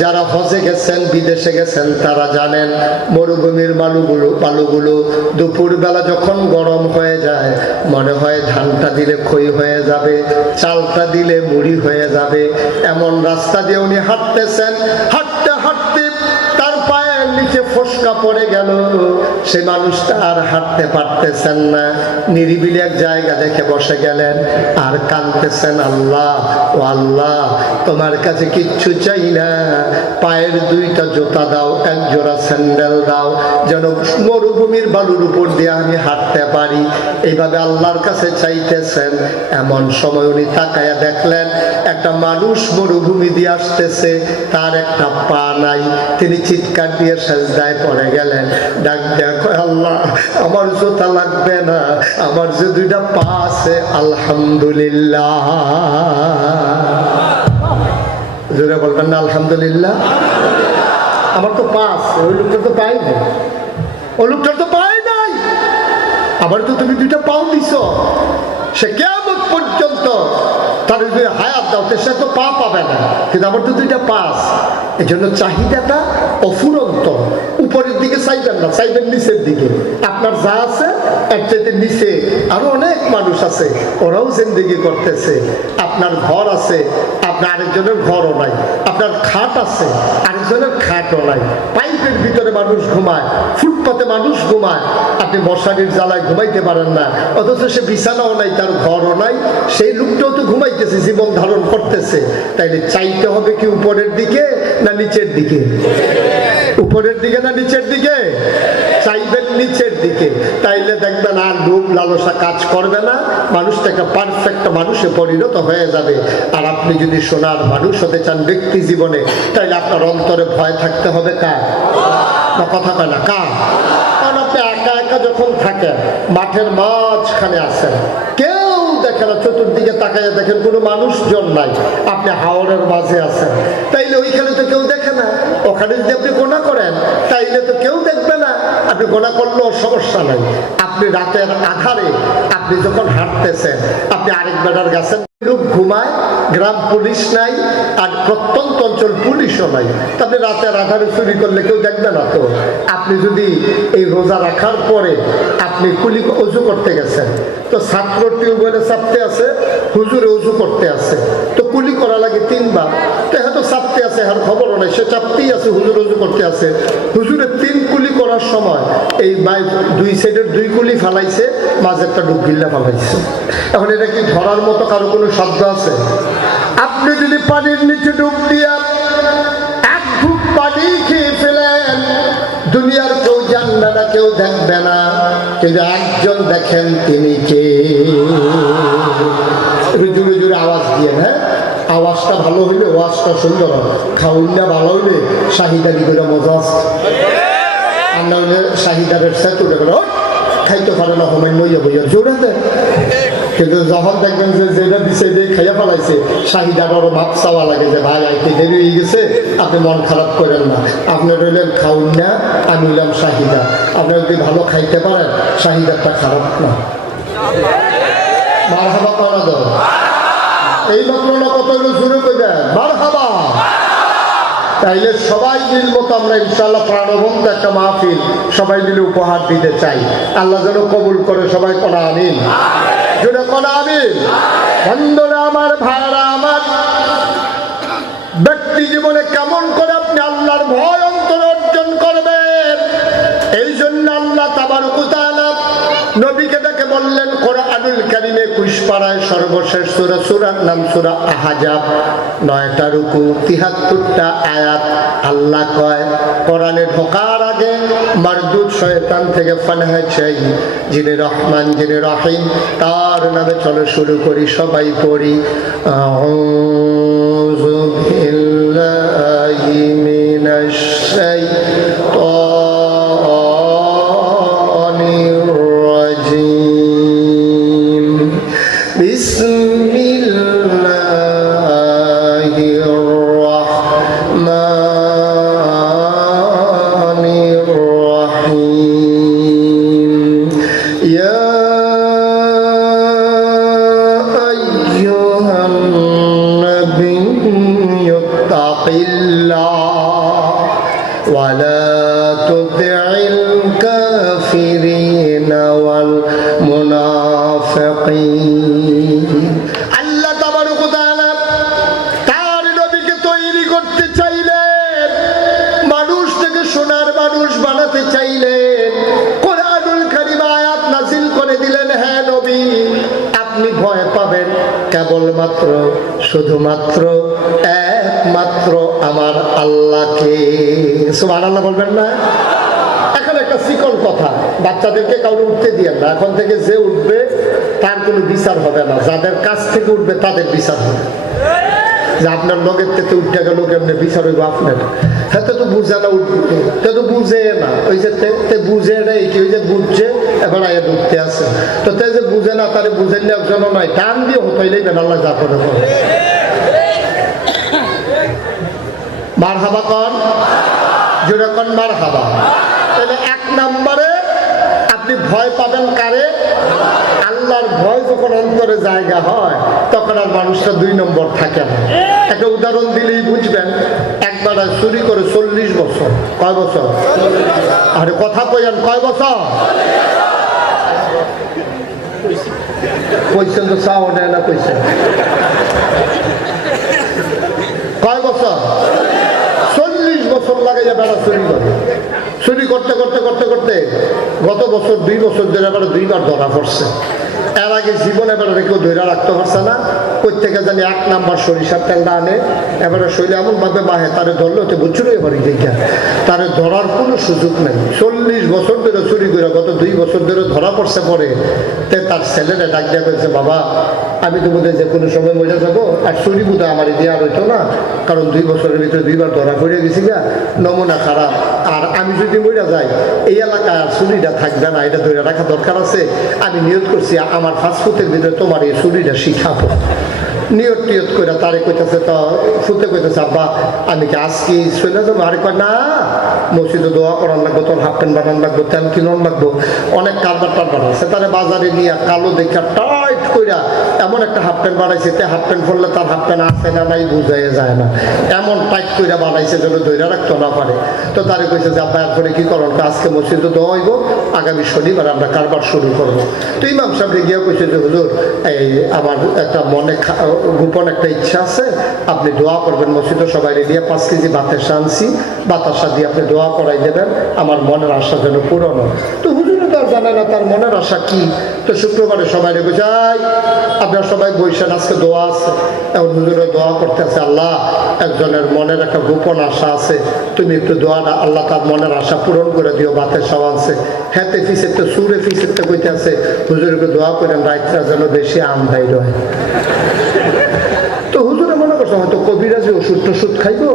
যারা হজে গেছেন, বিদেশে গেছেন, তারা জানেন মরুভূমির বালুগুলো দুপুর বেলা যখন গরম হয়ে যায়, মনে হয় ধানটা দিলে খই হয়ে যাবে, চালটা দিলে মুড়ি হয়ে যাবে। এমন রাস্তা দিয়ে উনি হাঁটতেছেন, হাঁটতে হাঁটতে তার পায়ের নিচে ফসকা পড়ে গেল। সে মানুষটা আর হাঁটতে পারতেছেন না, নিরিবিলি এক জায়গা দেখে বসে গেলেন আর কাঁদতেছেন, আল্লাহ ও আল্লাহ, তোমার কাছে কিচ্ছু চাই না, পায়ের দুইটা জুতা দাও, এক জোড়া স্যান্ডেল দাও, যেন মরুভূমির বালুর উপর দিয়ে আমি হাঁটতে পারি। এইভাবে আল্লাহর কাছে চাইতেছেন। এমন সময় উনি তাকায়া দেখলেন একটা মানুষ মরুভূমি দিয়ে আসতেছে, তার একটা পা নাই। তিনি চিৎকার দিয়ে সেজদায় পড়ে গেলেন, ডাক দেখো, আল্লাহ আমার জুতা লাগবে না, আমার যে দুইটা পা আছে আলহামদুলিল্লাহ। জোরে বলবেন না আলহামদুলিল্লাহ? আমার তো পা আছে, ওই লোকটা তো পাই নাই, ওই লোকটার তো পাই নাই, আবার তো তুমি দুইটা পাও দিছ। সে কিয়ামত পর্যন্ত তার যদি হায়াত দাও সে তো পা পাবে না, কিন্তু আমার তো দুইটা পা আছে। এই জন্য চাহিদাটা অফুরন্ত। উপরের দিকে চাইবেন না, চাইবেন নিচের দিকে। আপনার যা আছে এর চাইতে নিচে আরো অনেক মানুষ আছে, ওরাও জিন্দেগি করতেছে। আপনার ঘর আছে, আপনার আরেকজনের ঘরও নাই। আপনার খাট আছে, আরেকজনের খাটও নাই। পাইপের ভিতরে মানুষ ঘুমায়, ফুটপাতে মানুষ ঘুমায়, আপনি মশারির জ্বালায় ঘুমাইতে পারেন না, অথচ সে বিছানাও নাই, তার ঘরও নাই। সেই লোকটাও তো ঘুমাইতেছে, জীবন ধারণ করতেছে। তাইলে চাইতে হবে কি উপরের দিকে না নিচের দিকে? উপরের দিকে না নিচের দিকে? চাইবেন নিচের দিকে, তাইলে দেখবেন আর লোভ লালসা কাজ করবে না। মানুষটা একটা পারফেক্ট মানুষে পরিণত হয়ে যাবে। আর আপনি যদি সোনার মানুষ হতে চান ব্যক্তি জীবনে, তাইলে আপনার অন্তরে ভয় থাকতে হবে কার? না কথা কয় না কার? কারণ আপনি একা একা যখন থাকেন, মাঠের মাঝখানে আছেন, কেউ দেখে না, চতুর্দিকে তাকাইয়া দেখেন কোনো মানুষজন নাই, আপনি হাওরের মাঝে আছেন, তাইলে ওইখানে তো কেউ দেখে না। ওখানে যদি আপনি গোনা করেন তাইলে তো কেউ দেখবে না, আপনি গোনা করলেও সমস্যা নাই। আপনি রাতের আধারে আপনি যখন হাঁটতেছেন, আপনি আরেক বেটার গাছের লোক ঘুমায়, গ্রাম পুলিশ নাই, আর প্রত্যন্ত অঞ্চল পুলিশও নাই, আপনি রাতের আধারে চুরি করলে কেউ দেখবে না। তো আপনি যদি এই রোজা রাখার পরে আপনি কুলি অজু করতে গেছেন, তো ছাত্র টিউবওয়েলে চাপতে আছে, হুজুরে উজু করতে আছে, তো কুলি করা লাগে 3 বার। তো হয়তো চাপতে আছে, আর খবরও নাই, সে চাপতেই আছে, হুজুর উজু করতে আছে। হুজুরে 3 কুলি করার সময় এই 2 সাইডের 2 কুলি ফালাইছে, মাঝেরটা ডুবগিল্লা ফালাইছে। এখন এটা কি ধরার মতো কারো কোনো শব্দ আছে? আপনি যদি পানির নিচে ডুব দিয়া এক ঢুক পানি খেয়ে ফেলেন, দুনিয়ার কেউ জানবে না, কেউ দেখবে না, কিন্তু একজন দেখেন, তিনি কে? জুড়ে জুড়ে আওয়াজ দিয়ে, হ্যাঁ, আওয়াজটা ভালো হইলে ওয়াজটা সুন্দর হবে, খাউনটা ভালো হইলে শাহিদারি করে মজা আসছে। আর না হইলে শাহিদারের সাথে উঠে গেল খাইতে পারে না, হমাই মইয়া বইয়া জোরে দেয়। কিন্তু যখন দেখবেন যে যেটা বিষয় দিয়ে খাইয়া ফেলাইছে, শাহিদার আরো ভাব চাওয়া লাগে যে ভাই আইতে দেরি হয়ে গেছে, আপনি মন খারাপ করেন না। আপনি রইলেন খাউন না, আমি হইলাম শাহিদা। আপনি যদি ভালো খাইতে পারেন, শাহিদারটা খারাপ না। মারহাবা করা দাও, এই মাত্র না কত হইলো শুরু করবে মারহাবা। তাইলে সবাই মিল মতো আমরা ইনশাআল্লাহ প্রাণবন্ত একটা মাহফিল সবাই মিলে উপহার দিতে চাই। আল্লাহ যেন কবুল করে, সবাই কোনা আমিন, জুড়ে কোনা আমিন। বন্ধুরা আমার, ভাইরা আমার, ব্যক্তি জীবনে কেমন করে আপনি আল্লাহর ভয় অন্তর অর্জন করবেন, এই জন্য আল্লাহ তাবারক ওয়া তাআলা নবীকে ডেকে বললেন কোরআনুল কারীমে 21 পারায় সর্বশেষ সূরা, সূরার নাম সূরা আহজাব, 9টা রুকু, 73টা আয়াত। আল্লাহ কয় কোরআনে ঢোকার আগে মারদুদ শয়তান থেকে পানাহ চাই, যিনি রহমান যিনি রহিম, তার নামে চলো শুরু করি, সবাই পড়ি। আউযু বিল্লাহি মিনাশ শাইতানির রাজিম। বিসমিল্লাহির রাহমানির রাহিম। ইয়া আইয়ুহান নাবিয়্যু তাকিল্লাহ ওয়া লা তুতি'ল কাফিরিন ওয়াল মুনাফিকিন। আল্লাহ তাবারক ওয়া তাআলা তার নবীকে তৈরি করতে চাইলেন, মানুষ থেকে সোনার মানুষ বানাতে চাইলেন, কোরআনুল কারীম আয়াত নাযিল করে দিলেন। হ্যাঁ নবী, আপনি ভয় পাবেন কেবলমাত্র, শুধুমাত্র, একমাত্র আমার আল্লাহকে। সুবহানাল্লাহ বলবেন না? এখন একটা চিকন কথা, বাচ্চাদেরকে কাউকে উঠতে দিয়েন না। এখন থেকে যে উঠবে তার কোনো বিচার হবে না, যাদের কাছ থেকে উঠবে তাদের বিচার হবে। যে আপনার লগের থেকে উঠতে গেল কেমনি বিচার হইব আপনার? হ্যাঁ, তো বুঝে না উঠবে, তো বুঝে না, ওই যে বুঝে না, কি ওই যে বুঝছে এবার আয়া উঠতে আছে, তো তে যে বুঝে না তারে বুঝে নিয়ে একজন নয়, টান দিয়ে হতাইলেই বেন, আল্লাহ যা করে করে। মারহাবা কর, জোরে কর মারহাবা। তাহলে এক নম্বরে আপনি ভয় পাবেন কারে? আল্লাহর ভয় যখন অন্তরে জায়গা হয় তখন আর মানুষটা 2 নম্বর থাকে না। একটা উদাহরণ দিলেই বুঝবেন। একবার চুরি করে 40 বছর। কয় বছর? আরে কথা কইেন, কয় বছর? কইছেন তো চাও নেয় না, কইছেন কয় বছর? 40 বছর লাগাইয়া বেড়া চুরি করে। চুরি করতে করতে করতে করতে গত বছর 2 বছর ধরে এবার 2বার ধরা পড়ছে। এর আগে জীবনে এবার কেউ ধৈর্য রাখতে পারছে না। প্রত্যেকে জানি 1 নাম্বার সরিষার তেলটা আনে, এবারে শৈলে এমন ভাবে বাহে তারে ধরলে হতে বুঝছিল এবারে দেখা তারে ধরার কোনো সুযোগ নেই। 40 বছর ধরে চুরি করে গত 2 বছর ধরে ধরা পড়ছে। পরে তার ছেলেরা ডাক দিয়া করেছে, বাবা আমি তো বোধহয় যে কোনো সময় মরে যাবো, আর চুরি বোধহয় আমার দিয়ে আর হইতো না, কারণ 2 বছরের ভিতরে 2বার ধরা পড়ে গেছি গা, নমুনা খারাপ। আর আমি যদি মরে যাই এই এলাকায় আর চুরিটা থাকবে না, এটা ধরে রাখা দরকার আছে। আমি নিয়ত করছি আমার ফাস্টফুডের ভিতরে তোমার এই চুরিটা শিখাবো। নিয়ত টিয়ত করে তারে কইতেছে, তো ফুটে কইতেছে, আব্বা আমি কি আজকে চলে যাবো? আরে কয় না, মসজিদে দোয়া করার লাগবো, তোর হাফ প্যান্ট বানান লাগবো, তেল কিনন লাগবো, অনেক কারবার টারবার আছে। তারে বাজারে নিয়ে কালো দেখা টাইট কইরা এমন একটা হাফ প্যান্ট বানাইছে, তে হাফ প্যান্ট পরলে তার হাফ প্যান্ট আছে না নাই বুঝাই যায় না, এমন টাইট কইরা বানাইছে যেন ধৈর্য রাখতে না পারে। তো তারে কইছে যে আব্বা এরপরে কি করুন, আজকে মসজিদে দোয়া হইব, আগামী শনিবার আমরা কারবার শুরু করবো। তো ইমাম সাহেব গিয়া কইছে যে হুজুর, এই আমার একটা মনে গোপন একটা ইচ্ছা আছে, আপনি দোয়া করবেন মসজিদে সবাই নিয়ে 5 কেজি বাতাসা আনছি, বাতাসা দিয়ে আপনি দোয়া করাই দেবেন, আমার মনের আশা যেন পূরণ হয়। তো হুজুরে তো আর জানে জানে না তার মনের আশা কি। তো শুক্রবারে সবাই রেখে যাই, আপনারা সবাই বসেন, আজকে দোয়া আছে। এখন হুজুরে দোয়া করতেছে, আল্লাহ একজনের মনের একটা গোপন আশা আছে, তুমি একটু দোয়াটা আল্লাহ তার মনের আশা পূরণ করে দিও। বাতের সওয়াল আছে, হেতে ফিসেতে সুরে ফিসেতে কইতে আছে, হুজুরকে দোয়া করেন রাইতরা যেন বেশি আমদাই রয়। তো হুজুরে মনে করছে হয়তো কবিরাজি ওষুধ টষুধ খাইবো,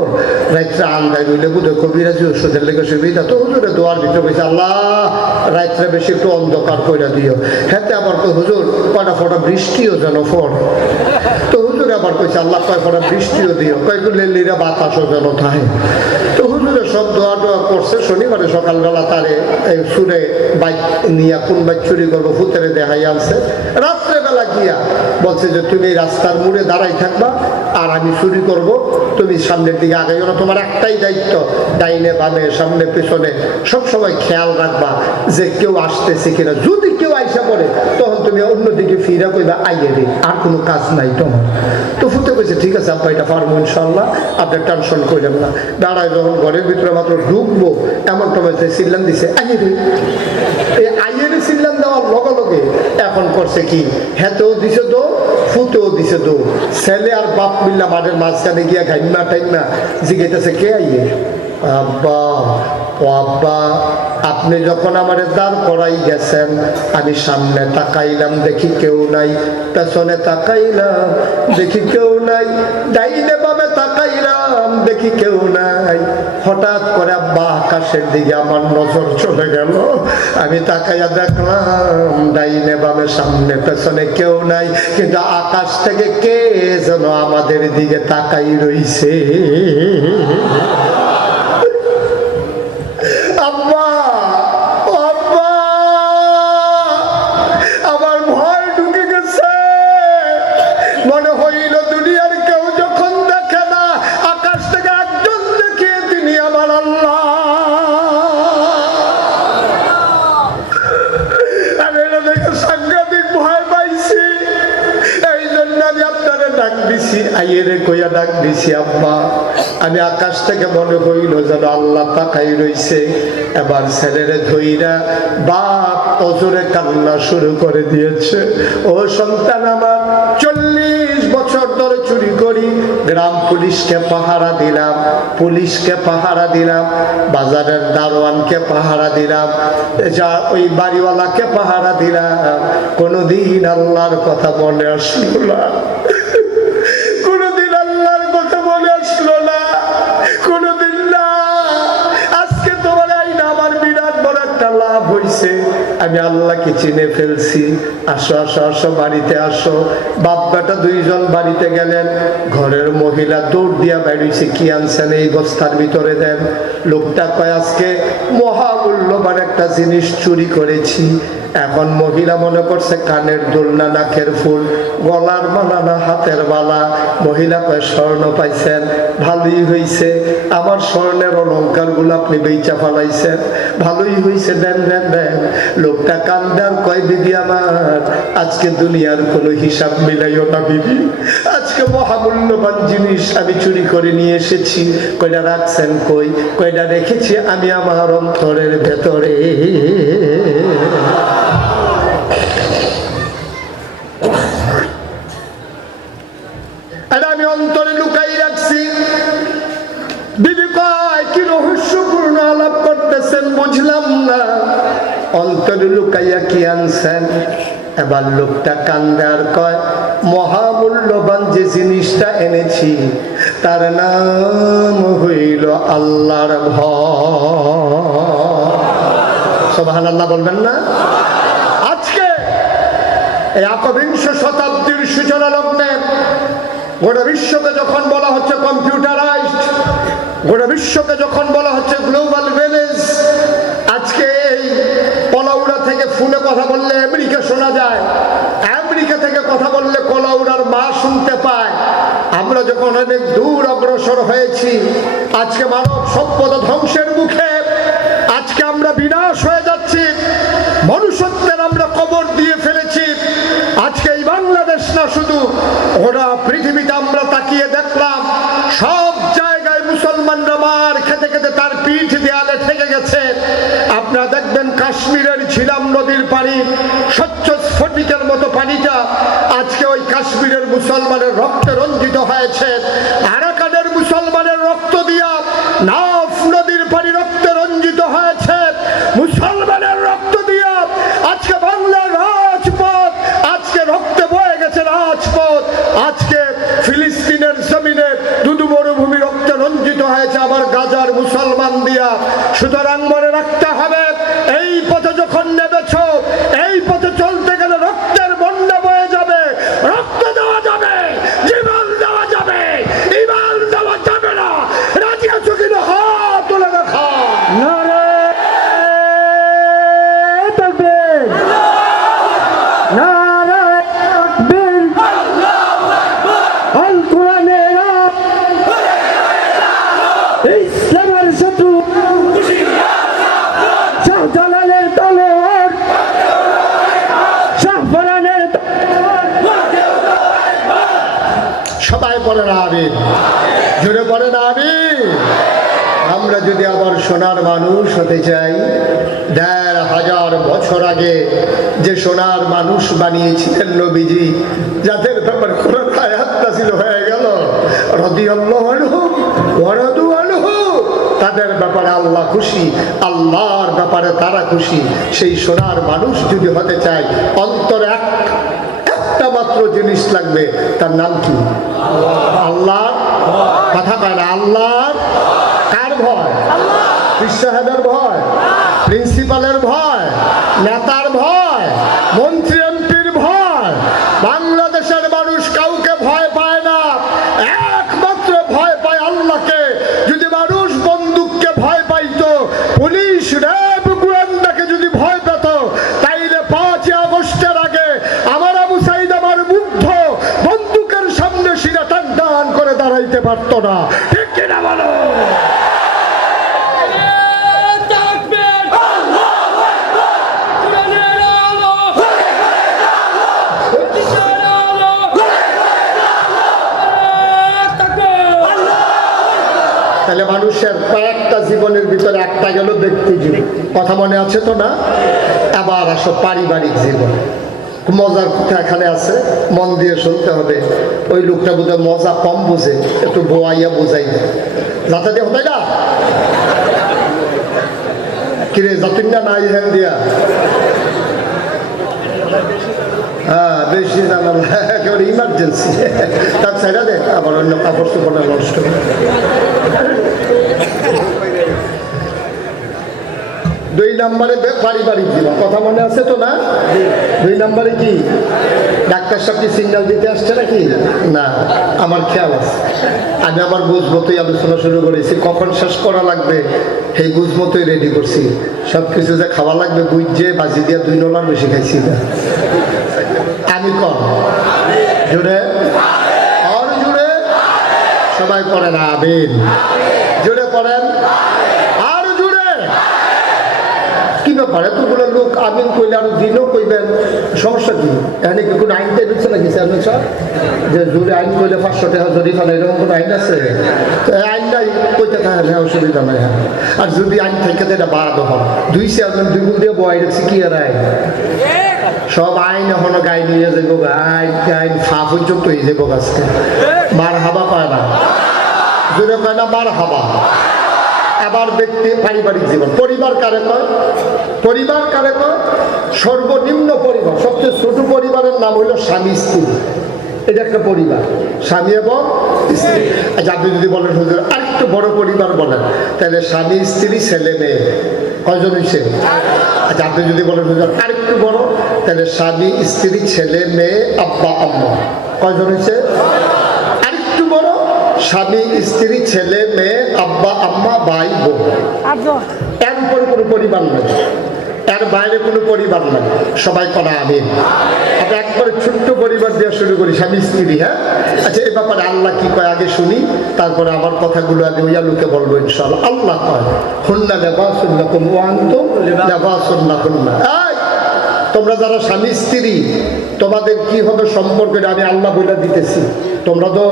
রাত্রে আন্দায় রইলে বুঝে কবিরাজি ওষুধের লেগে সুবিধা। তো হুজুরে দোয়ার ভিতরে বলছে, আল্লাহ রাত্রে বেশি একটু অন্ধকার করে দিও। হেতে আবার হুজুর কয়টা ফোটা বৃষ্টিও যেন ফোন। তো হুজুরে আবার কইছে, আল্লাহ কয় ফোটা বৃষ্টিও দিও, কয়েকগুলো লিরা বাতাসও যেন থাকে। তো হুজুরে সব দোয়া টোয়া করছে। শনিবারে সকালবেলা তারে এই সুরে বাইক নিয়ে কোন বাইক চুরি করবো ফুতেরে দেখাই আনছে। রাত্রেবেলা গিয়া বলছে যে তুমি রাস্তার মোড়ে দাঁড়াই থাকবা আর আমি চুরি করব, তুমি সামনের দিকে আগাইও না, তোমার একটাই দায়িত্ব, ডাইনে বামে সামনে পেছনে সবসময় খেয়াল রাখবা যে কেউ আসতেছে কিনা। যদি কেউ আইসা পড়ে তখন তুমি অন্যদিকে ফিরা কইবা আইয়ে রে, আর কোনো কাজ নাই তোমার। তো ফুতে কইছে ঠিক আছে আব্বা, এটা পারবো ইনশাল্লাহ, আপনি টেনশন করলেন না। দাঁড়ায় যখন ঘরের ভিতরে মাত্র ঢুকবো এমন সময় সিল্লান দিছে আইয়ে রে। এই আইয়ে রে সিল্লান দেওয়ার লগে লগে এখন করছে কি, হেতেও দিছে দো, ফুতেও দিছে দো। ছেলে আর বাপ মিল্লা মাঠের মাঝখানে গিয়া ঘাইমা টাইমা জিজ্ঞাসা কে আইয়ে। আব্বা, ও আব্বা, আপনি যখন আমার দাঁড় করাই গেছেন আমি সামনে তাকাইলাম দেখি কেউ নাই, পেছনে তাকাইলাম দেখি কেউ নাই, ডাইনে বামে তাকাইলাম দেখি কেউ নাই। হঠাৎ করে আব্বা আকাশের দিকে আমার নজর চলে গেল, আমি তাকাইয়া দেখলাম ডাইনে বামে সামনে পেছনে কেউ নাই, কিন্তু আকাশ থেকে কে যেন আমাদের দিকে তাকাই রইছে। আমার ভয় ঢুকে গেছে। মনে হইল দুনিয়ার কেউ যখন দেখে না, আকাশ থেকে একজন দেখে তিনি আমার আল্লাহ। আমি এটা দেখে সাংঘাতিক ভয় পাইছি। এই জন্য আমি আপনারা ডাক দিছি, আইয়েরে কইয়া ডাক দিছি আব্বা। আমি আকাশ থেকে মনে হইল যেন আল্লাহ তাকাই রইছে। এবার ছেলেরে ধইরা বাপ অজরে কান্না শুরু করে দিয়েছে। ও সন্তান আমার, 40 বছর ধরে চুরি করি, গ্রাম পুলিশকে পাহারা দিলাম, পুলিশকে পাহারা দিলাম, বাজারের দারোয়ানকে পাহারা দিলাম, যা ওই বাড়িওয়ালাকে পাহারা দিলাম, কোনদিন আল্লাহর কথা মনে আসলো না, কোনদিন আল্লাহর কথা মনে আসলো না, কোনদিন না। আজকে তোমার আইনা আমার বিরাট বড় একটা লাভ হইছে, আমি আল্লাহকে চিনে ফেলছি। আসো আসো আসো, বাড়িতে আসো। বাপ বেটা দুইজন বাড়িতে গেলেন, ঘরের মহিলা দৌড় দিয়া বেরিয়েছে, কি আনছেন এই বস্তার ভিতরে দেন। লোকটা কয় আজকে মহামূল্যবান একটা জিনিস চুরি করেছি। এখন মহিলা মনে করছে কানের দুল না নাকের ফুল, গলার মালা না হাতের মালা। মহিলা কয় স্বর্ণ পাইছেন, ভালোই হয়েছে, আমার স্বর্ণের অলঙ্কার গুলো আপনি বেচা ফালাইছেন, ভালোই হয়েছে, দেন দেন দেন। লোকটা কান্দার কয় বিবি আমার, আজকে দুনিয়ার কোনো হিসাব মিলাইও না বিবি, আজকে মহামূল্যবান জিনিস আমি চুরি করে নিয়ে এসেছি। কয়টা রাখছেন কই? কয়টা রেখেছি আমি আমার অন্তরের ভেতরে। আমি অন্তরে লুকাই রাখছি। বিবি কয় কি রহস্যপূর্ণ আলাপ করতেছেন বুঝলাম না, অন্তরে লুকাইয়া কি আনছেন? এবার লোকটা কান্দে আর কয় মহামূল্যবান যে জিনিসটা এনেছি তার নাম হইল আল্লাহর ভয়। সুবহানাল্লাহ বলবেন না? আজকে এই একবিংশ শতাব্দীর সূচনা লগ্নে গোটা বিশ্বকে যখন বলা হচ্ছে কম্পিউটারাইজড, গোটা বিশ্বকে যখন বলা হচ্ছে গ্লোবাল ভিলেজ, আজকে এই কলাউড়া থেকে ফোনে কথা বললে আমেরিকা শোনা যায়, আমেরিকা থেকে কথা বললে কলাউড়ার মা শুনতে পায়। আমরা যখন অনেক দূর অগ্রসর হয়েছি, আজকে মানব সভ্যতা ধ্বংসের মুখে, আজকে আমরা বিনাশ হয়ে যাচ্ছি, মনুষ্যত্বের আমরা কবর দিয়ে ফেলেছি। আজকে এই বাংলাদেশ না, শুধু ওরা পৃথিবীতে আমরা তাকিয়ে দেখলাম সব জায়গায় মুসলমানরা মার খেতে খেতে তার পিঠ দেয়ালে ঠেকে গেছে। আপনারা দেখবেন কাশ্মীরের ঝিলাম নদীর পানি, স্বচ্ছ স্ফটিকের মতো পানিটা আজকে ওই কাশ্মীরের মুসলমানের রক্তে রঞ্জিত হয়েছে। আরাকানের মুসলমানের রক্ত দিয়া নাফ নদীর পানি রক্তে রঞ্জিত হয়েছে। মুসলমানের রক্ত দিয়া আজকে বাংলার রাজপথ আজকে রক্তে বয়ে গেছে রাজপথ। আজকে ফিলিস্তিনের জমিনে দুদু মরুভূমি রক্তে রঞ্জিত হয়েছে আবার গাজার মুসলমান দিয়া। সুতরাং মনে রাখতে হবে, এই পথে যখন নেমেছ, এই পথে চলতে গেলে রক্তের বন্যা বয়ে যাবে, রক্ত দেওয়া যাবে, জীবন দেওয়া যাবে, ইমান দেওয়া যাবে না। রাজি আছো কিনা হাত তুলে দেখা। নারে তাকবীর, নারে তাকবীর, আল কোরআনের ইসলামের শত্রু শাহজালালের তলোয়ার, শাহপরানের সবাই বলেন আমিন, জোরে বলেন আমিন। আমরা যদি আবার সোনার মানুষ হতে চাই, ১৫০০ বছর আগে যে সোনার মানুষ বানিয়েছিলেন নবীজি, যাদের ব্যাপার কোরআন আয়াত নাযিল হয়ে গেল, রাদিয়াল্লাহু আনহু ওয়া রাদু আনহু, তাদের ব্যাপারে আল্লাহ খুশি, আল্লাহর ব্যাপারে তারা খুশি। সেই সোনার মানুষ যদি হতে চাই, অন্তরে একটা মাত্র জিনিস লাগবে, তার নাম কি? আল্লাহর কথা কয় না। আল্লাহর কার ভয়? পীর সাহেবের ভয়, প্রিন্সিপালের ভয়, নেতার ভয়, মন্ত্রী এমপির ভয়? বাংলাদেশের মানুষ কাউকে ভয় পায় না, একমাত্র ভয় পায় আল্লাহকে। যদি মানুষ বন্দুককে ভয় পাইতো, পুলিশ র্যাব গোয়েন্দাকে যদি ভয় পেত, তাইলে ৫ই আগস্টের আগে আমার আবু সাইদ আমার মুগ্ধ বন্দুকের সামনে সিনা টান টান করে দাঁড়াইতে পারতো না। ঠিক কিনা বলো? তাহলে মানুষের কয়েকটা জীবনের ভিতরে একটা গেল ব্যক্তি জীবন, কথা মনে আছে তো না? আবার আসো পারিবারিক জীবন। মজার কথা এখানে আছে, মন দিয়ে শুনতে হবে। ওই লোকটা বোধহয় মজা কম বুঝে, একটু বোয়াইয়া বোঝাই দেয়, যাতে দিয়ে হতে না কিরে যতদিন না নাই হ্যান দিয়া। হ্যাঁ, বেশি জানাল একেবারে ইমার্জেন্সি, তার ছেড়ে দেখ, আবার অন্য কাপড় চোপড় নষ্ট। ২ নম্বরে পারিবারিক জীবন, কথা মনে আছে তো না? ২ নম্বরে কি? ডাক্তার সাহেব কি সিগন্যাল দিতে আসছে নাকি? না, আমার খেয়াল আছে। আমি আমার বুঝ মতোই আলোচনা শুরু করেছি, কখন শেষ করা লাগবে সেই বুঝ মতোই রেডি করছি। সব কিছু যে খাওয়া লাগবে বুঝছে, বাজি দিয়ে ২ ডলার বেশি খাইছি না আমি। কম জুড়ে আর জুড়ে সবাই পড়েন আমিন, জুড়ে পড়েন আর জুড়ে। কি ব্যাপার এতগুলো লোক আমিন কইলে আরো দিনও কইবেন, সমস্যা কি? এখানে কি কোনো আইন টাইন হচ্ছে নাকি চেয়ারম্যান সাহেব, যে জুড়ে আইন কইলে ৫০০ টাকা জরিমানা, এরকম কোনো আইন আছে? আইন নাই কইতে থাকে, অসুবিধা নাই। আর যদি আইন থেকে এটা বাড়াতে হয়, ২ চেয়ারম্যান ২ গুণ দিয়ে বয় রাখছি, কি আর আইন? সব আইন এখনো গাই নিয়ে যাবো, আইন আইন ফা পর্যন্ত হয়ে যাবো আজকে। মার হাবা পায় না, জোরে পায় না মার হাবা। আবার ব্যক্তি পারিবারিক জীবন, পরিবার কারে কয়? পরিবার কারে কয়? সর্বনিম্ন পরিবার, সবচেয়ে ছোট পরিবারের নাম হইল স্বামী স্ত্রী। এটা একটা পরিবার, স্বামী এবং স্ত্রী। আচ্ছা, আপনি যদি বলেন হুজুর আরেকটু বড় পরিবার বলেন, তাহলে স্বামী স্ত্রী ছেলে মেয়ে, কয়জন হয়েছে? আচ্ছা, আপনি যদি বলেন হুজুর আরেকটু বড়, তাহলে স্বামী স্ত্রী ছেলে মেয়ে আব্বা আম্মা, কয়জন হয়েছে? আরেকটু বড়, স্বামী স্ত্রী ছেলে মেয়ে আব্বা আম্মা ভাই বোন। এর উপরে কোনো পরিবার নাই, এর বাইরে কোনো পরিবার নাই। সবাই করা আমিন। আমরা একবারে ছোট্ট পরিবার দিয়ে শুরু করি, স্বামী স্ত্রী। হ্যাঁ, আচ্ছা, এই ব্যাপারে আল্লাহ কি কয় আগে শুনি, তারপরে আমার কথাগুলো আগে ওই আলুকে বলবো ইনশাআল্লাহ। আল্লাহ কয় হুন্না লিবাসুন লাকুম ওয়া আনতুম লিবাসুন লাহুন্না। তোমরা যারা স্বামী স্ত্রী, তোমাদের কি হবে সম্পর্কে আমি আল্লাহ বলে দিতেছি। তোমরা তো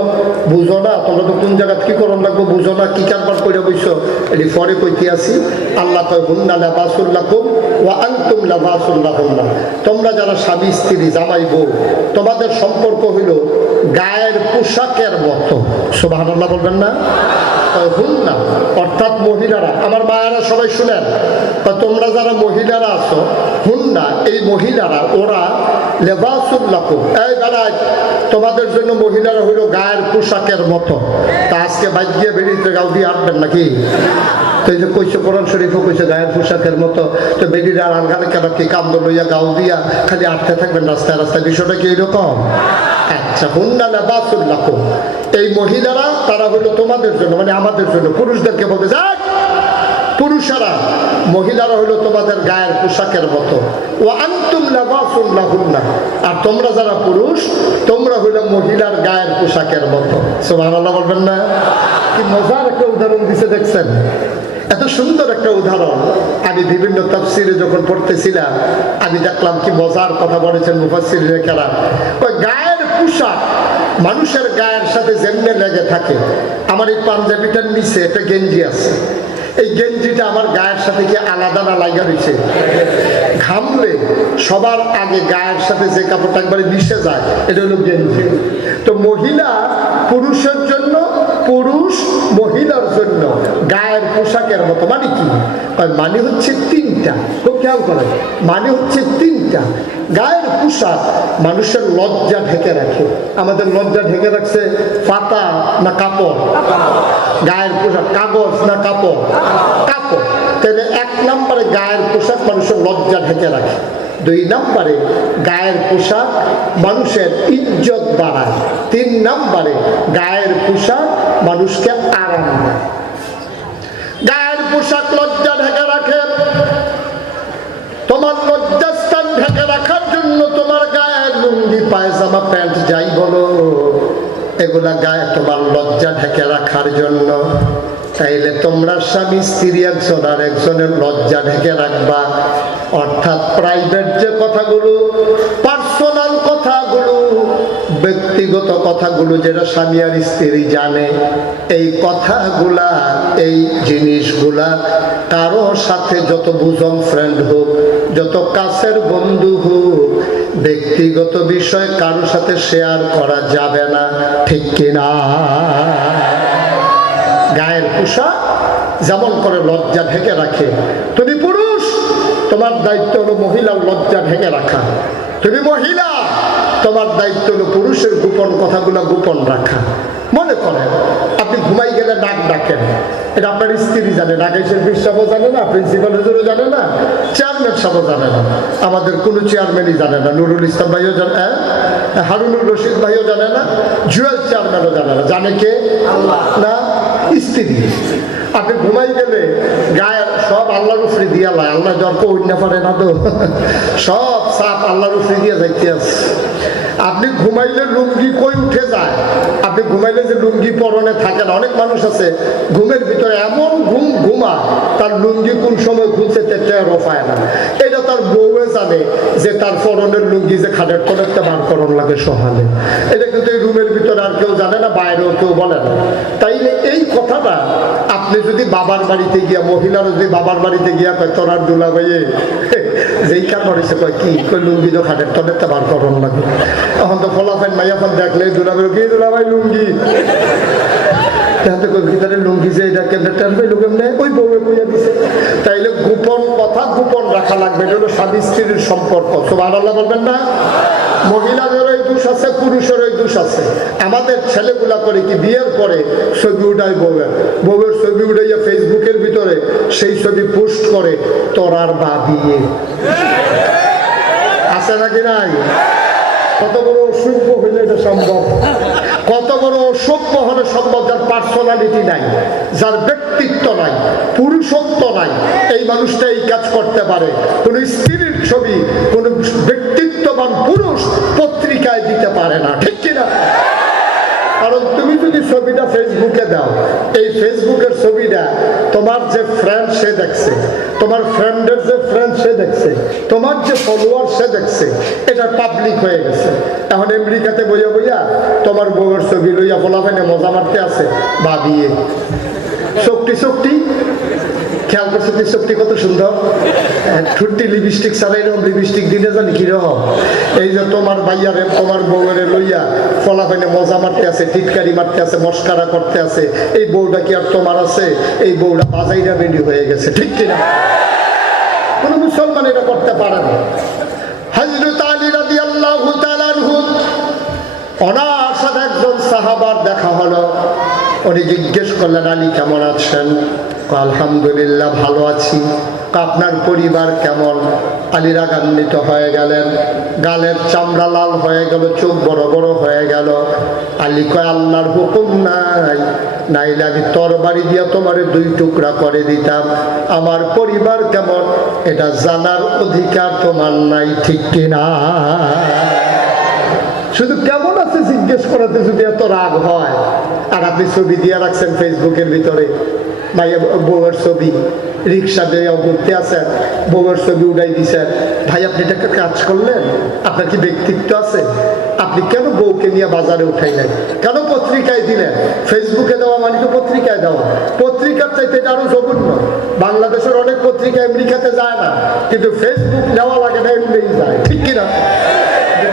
বুঝো না, তোমরা তো কোন জায়গা কি করণ লাগবো বুঝো না, কি কারবার করে বইছো, এটি পরে কইতে আসি। আল্লাহ কয় হুন্না লিবাসুল লাকুম ওয়া আনতুম লিবাসুল লাহুন্না। তোমরা যারা স্বামী স্ত্রী জামাই বউ, তোমাদের সম্পর্ক হইল গায়ের পোশাকের মতো। সুবহানাল্লাহ বলবেন না? হুন্না অর্থাৎ মহিলারা, আমার মায়েরা সবাই শুনেন, তোমরা যারা মহিলারা আছো, হুন্না এই মহিলারা, ওরা লিবাসুল লাকুম, এই বেড়ায় তোমাদের জন্য মহিলারা হইল গায়ের পোশাকের মতো। তা আজকে বাইক দিয়ে বেরিয়ে গাও দিয়ে আটবেন নাকি? তো এই যে কইছে কোরআন শরীফও কইছে গায়ের পোশাকের মতো, তো বেরিয়ে আর আলগানে কেন কি কামদ লইয়া গাও দিয়া খালি আটতে থাকবেন রাস্তায় রাস্তায়, বিষয়টা কি এইরকম? আচ্ছা, হুন্না লিবাসুল লাকুম, এই মহিলারা তারা হলো তোমাদের জন্য, মানে আমাদের জন্য, পুরুষদেরকে বলতে যাক পুরুষেরা, মহিলারা হলো তোমাদের গায়ের পোশাকের মতো। ওয়া আনতুম লিবাসুল লাহুন্না, আর তোমরা যারা পুরুষ, তোমরা হলো মহিলার গায়ের পোশাকের মতো। সুবহানাল্লাহ বলবেন না? কি মজার একটা উদাহরণ দিছে দেখছেন? এত সুন্দর একটা উদাহরণ আমি বিভিন্ন তাফসিরে যখন পড়তেছিলাম, আমি দেখলাম কি মজার কথা বলেছেন মুফাসসিরিনে কেরাম। ওই গায়ের পোশাক মানুষের গায়ের সাথে যেমনি লেগে থাকে, আমার এই পাঞ্জাবিটার নিচে একটা গেঞ্জি আছে, এই গেঞ্জিটা আমার গায়ের সাথে কি আলাদা না লাগা রয়েছে? ঘামলে সবার আগে গায়ের সাথে যে কাপড়টা একবারে মিশে যায়, এটা হলো গেঞ্জি। তো মহিলা পুরুষের জন্য, পুরুষ মহিলার জন্য গায়ের পোশাকের মতো। মানে কি? মানে হচ্ছে তিনটা, খুব খেয়াল করে, মানে হচ্ছে তিনটা। গায়ের পোশাক মানুষের লজ্জা ঢেকে রাখে। আমাদের লজ্জা ঢেকে রাখছে পাতা না কাপড়? গায়ের পোশাক কাগজ না কাপড়? কাপড়। তাহলে 1 নম্বরে গায়ের পোশাক মানুষের লজ্জা ঢেকে রাখে। 2 নম্বরে গায়ের পোশাক মানুষের ইজ্জত বাড়ায়। 3 নম্বরে গায়ের পোশাক মানুষকে আরাম দেয়। গায়ের পোশাক লজ্জা ঢেকে রাখে। তোমার লজ্জাস্থান ঢেকে রাখার জন্য তোমার গায়ের লুঙ্গি পায়জামা প্যান্ট যাই বলো, এগুলা গায়ে তোমার লজ্জা ঢেকে রাখার জন্য। তাইলে তোমরা স্বামী স্ত্রী একজন আর একজনের লজ্জা ঢেকে রাখবা। অর্থাৎ প্রাইভেট যে কথাগুলো, পার্সোনাল কথাগুলো, ব্যক্তিগত কথাগুলো যেটা স্বামী আর স্ত্রী জানে, এই কথাগুলা, এই জিনিসগুলা কারো সাথে, যত বুঝম ফ্রেন্ড হোক, যত কাছের বন্ধু হোক, ব্যক্তিগত বিষয় কারোর সাথে শেয়ার করা যাবে না, ঠিক কিনা? গায়ের পোশাক যেমন করে লজ্জা ঢেকে রাখে, তুমি পুরুষ, তোমার দায়িত্ব হলো মহিলার লজ্জা ঢেকে রাখা। তুমি মহিলা, তোমার দায়িত্ব হলো পুরুষের গোপন কথাগুলো গোপন রাখা। মনে করেন আপনি ঘুমাই গেলে ডাক ডাকেন, এটা আপনার স্ত্রী জানে, রাকেশের সাহেবও জানে না, প্রিন্সিপাল হুজুরও জানে না, চেয়ারম্যান সাহেবও জানে না, আমাদের কোনো চেয়ারম্যানই জানে না, নুরুল ইসলাম ভাইও জানে, হারুনুর রশিদ ভাইও জানে না, জুয়েল চেয়ারম্যানও জানে না। জানে কে? না, স্ত্রী। আপনি ঘুমাই গেলে গায়ে সব আল্লাহর উপরে দিয়া লয়, আল্লাহ দরকার ওই না পারে না, তো সব সাপ আল্লাহর উপরে দিয়া যাইতে আছে। আপনি ঘুমাইলে লুঙ্গি কই উঠে যায়, আপনি ঘুমাইলে যে লুঙ্গি পরনে থাকে না, অনেক মানুষ আছে ঘুমের ভিতরে এমন ঘুমায় তার লুঙ্গি কোন সময় খুলছে টেরও পায় না। এটা তার বউয়ে জানে যে তার পরনের লুঙ্গি যে খাটের তলেতে বার করণ লাগে সহালে। এটা কিন্তু এই রুমের ভিতরে আর কেউ জানে না, বাইরেও কেউ বলে না। তাইলে এই কথাটা আপনি যদি বাবার বাড়িতে গিয়া, মহিলারা যদি বাবার বাড়িতে গিয়া কয় তোর আর দুলা ভাইয়ে যেই কাম করেছে, কয় কি কই লুঙ্গি তো খাটের তলেতে বার করণ লাগে। এখন তো ফলাফাইন মাইয়াফান দেখলে দুলা ভাই কি দুলা ভাই লুঙ্গি লুঙ্গি যে এটা কেমনে টানবে লুকেমনে ওই বউয়ে কইয়া দিছে। তাইলে গোপন কথা গোপন রাখা লাগবে, এটা হলো স্বামী স্ত্রীর সম্পর্ক। সুবহানাল্লাহ বলবেন না? মহিলাদের ওই দোষ আছে, পুরুষের ওই দোষ আছে। আমাদের ছেলেগুলা করে কি বিয়ের পরে ছবি উঠায় বউয়ের ছবি উঠাইয়া ফেসবুকের ভিতরে সেই ছবি পোস্ট করে, তোর আর বা বিয়ে আছে নাকি নাই? কত বড় অসভ্য হইলে এটা সম্ভব? কত বড় অসভ্য হলে সম্ভব? যার পার্সোনালিটি নাই, যার ব্যক্তিত্ব নাই, পুরুষত্ব নাই, এই মানুষটা এই কাজ করতে পারে। কোন স্ত্রীর ছবি কোন ব্যক্তিত্ববান পুরুষ পত্রিকায় দিতে পারে না, ঠিক কিনা? কারণ তুমি যদি ছবিটা ফেসবুকে দাও, এই ফেসবুকের ছবিটা তোমার যে ফ্রেন্ড সে দেখছে, তোমার ফ্রেন্ডের যে ফ্রেন্ড সে দেখছে, তোমার যে ফলোয়ার সে দেখছে, এটা পাবলিক হয়ে গেছে। এখন আমেরিকাতে বইয়া বইয়া তোমার বউয়ের ছবি লইয়া ফলাফাইনে মজা মারতে আছে ভাবিয়ে শক্তি শক্তি। খেয়াল করছো কি শক্তি কত সুন্দর, ঠুট্টি লিপস্টিক ছাড়া এরকম লিপস্টিক দিলে জানি কিরকম। এই যে তোমার ভাইয়ারে তোমার বউয়ের লইয়া ফলাফাইনে মজা মারতে আছে, টিটকারি মারতে আছে, মস্কারা করতে আছে, এই বউটা কি আর তোমার আছে? এই বউটা বাজাইরা বেডি হয়ে গেছে, ঠিক কিনা? কোন মুসলমান এটা করতে পারে না। হযরত আলী রাদিয়াল্লাহু তাআলা আনহু ওনার সাথে একজন সাহাবার দেখা হলো। উনি জিজ্ঞেস করলেন, আলী কেমন আছেন? আলহামদুলিল্লাহ ভালো আছি। আপনার পরিবার কেমন? আলী রাগান্বিত হয়ে গেলেন, গালের চামড়া লাল হয়ে গেল, চোখ বড় বড় হয়ে গেল। আলী কয়, আল্লাহর হুকুম নাই, নাইলে আমি তরবারি দিয়া তোমারে 2 টুকরা করে দিতাম। আমার পরিবার কেমন এটা জানার অধিকার তোমার নাই, ঠিক কিনা? শুধু কেমন আছে জিজ্ঞেস করাতে যদি এত রাগ হয়, আর আপনি ছবি দিয়ে রাখছেন ফেসবুকের ভিতরে, ভাইয়া বউয়ের ছবি, রিক্সা দিয়ে ঘুরতে আছেন, বউয়ের ছবি উঠাই দিচ্ছেন। ভাই আপনি এটা একটা কাজ করলেন? আপনার কি ব্যক্তিত্ব আছে? আপনি কেন বউকে নিয়ে বাজারে উঠাইলেন? কেন পত্রিকায় দিলেন? ফেসবুকে দেওয়া মানে তো পত্রিকায় দেওয়া, পত্রিকার চাইতে এটা আরো জঘন্য। বাংলাদেশের অনেক পত্রিকা আমেরিকাতে যায় না, কিন্তু ফেসবুক নেওয়া লাগে না, এমনি যায়, ঠিক কিনা?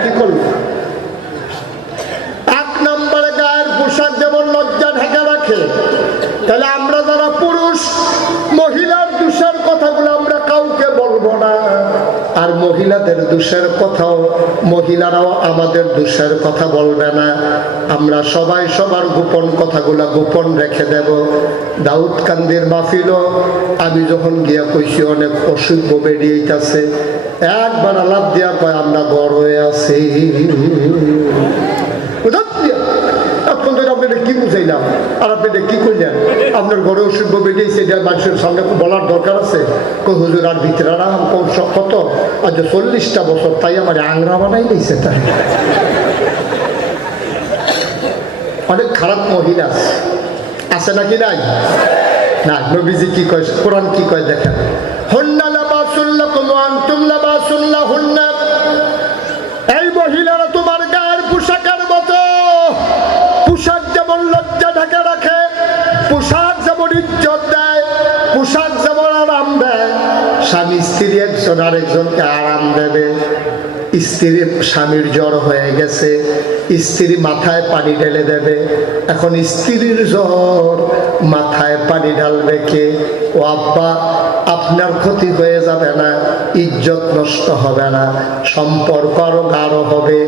কি করল? পোশাক যেমন লজ্জা ঢাকা রাখে, তাহলে আমরা যারা পুরুষ, মহিলার দোষের কথাগুলো আমরা কাউকে বলবো না। আর মহিলাদের দোষের কথাও মহিলারাও আমাদের দোষের কথা বলবে না। আমরা সবাই সবার গোপন কথাগুলো গোপন রেখে দেব। দাউদ কান্দির মাহফিল আমি যখন গিয়া কইছি অনেক অসুখ বেরিয়েছে, একবার আলাপ দিয়া কয় আমরা বড় হয়ে আছি। আপনাদের কি বুঝাইলাম আর আপনি কি করলেন? আপনার ঘরে অসুখ বেরিয়েছে, এটা মানুষের সামনে বলার দরকার আছে? হুজুর আর ভিতরে আরাম কত, আজ 40টা বছর, তাই আমার আংরা বানাই দিয়েছে। তাই অনেক খারাপ মহিলা আছে নাকি? নাই না। নবীজি কি কয়, কোরআন কি কয় দেখেন, হুন্না লাবাসুল লাকুম ওয়া আনতুম লাবাসুল লাহুন্না। এই মহিলারা তোমার গায়ের পোশাকের মতো। পোশাক যেমন লজ্জা ঢাকা রাখে, পোশাক যেমন ইজ্জত দেয়, পোশাক যেমন আরাম দেয়, স্বামী স্ত্রী একজন আরেকজনকে আরাম দেবে। স্ত্রীর স্বামীর জ্বর হয়ে গেছে, স্ত্রী মাথায় পানি ঢেলে দেবে। এখন স্ত্রীর জ্বর, মাথায় পানি ঢালবে কে? ও আব্বা, আপনার ক্ষতি হয়ে যাবে না, ইজ্জত নষ্ট হবে না, সম্পর্ক আরো গাঢ় হবে।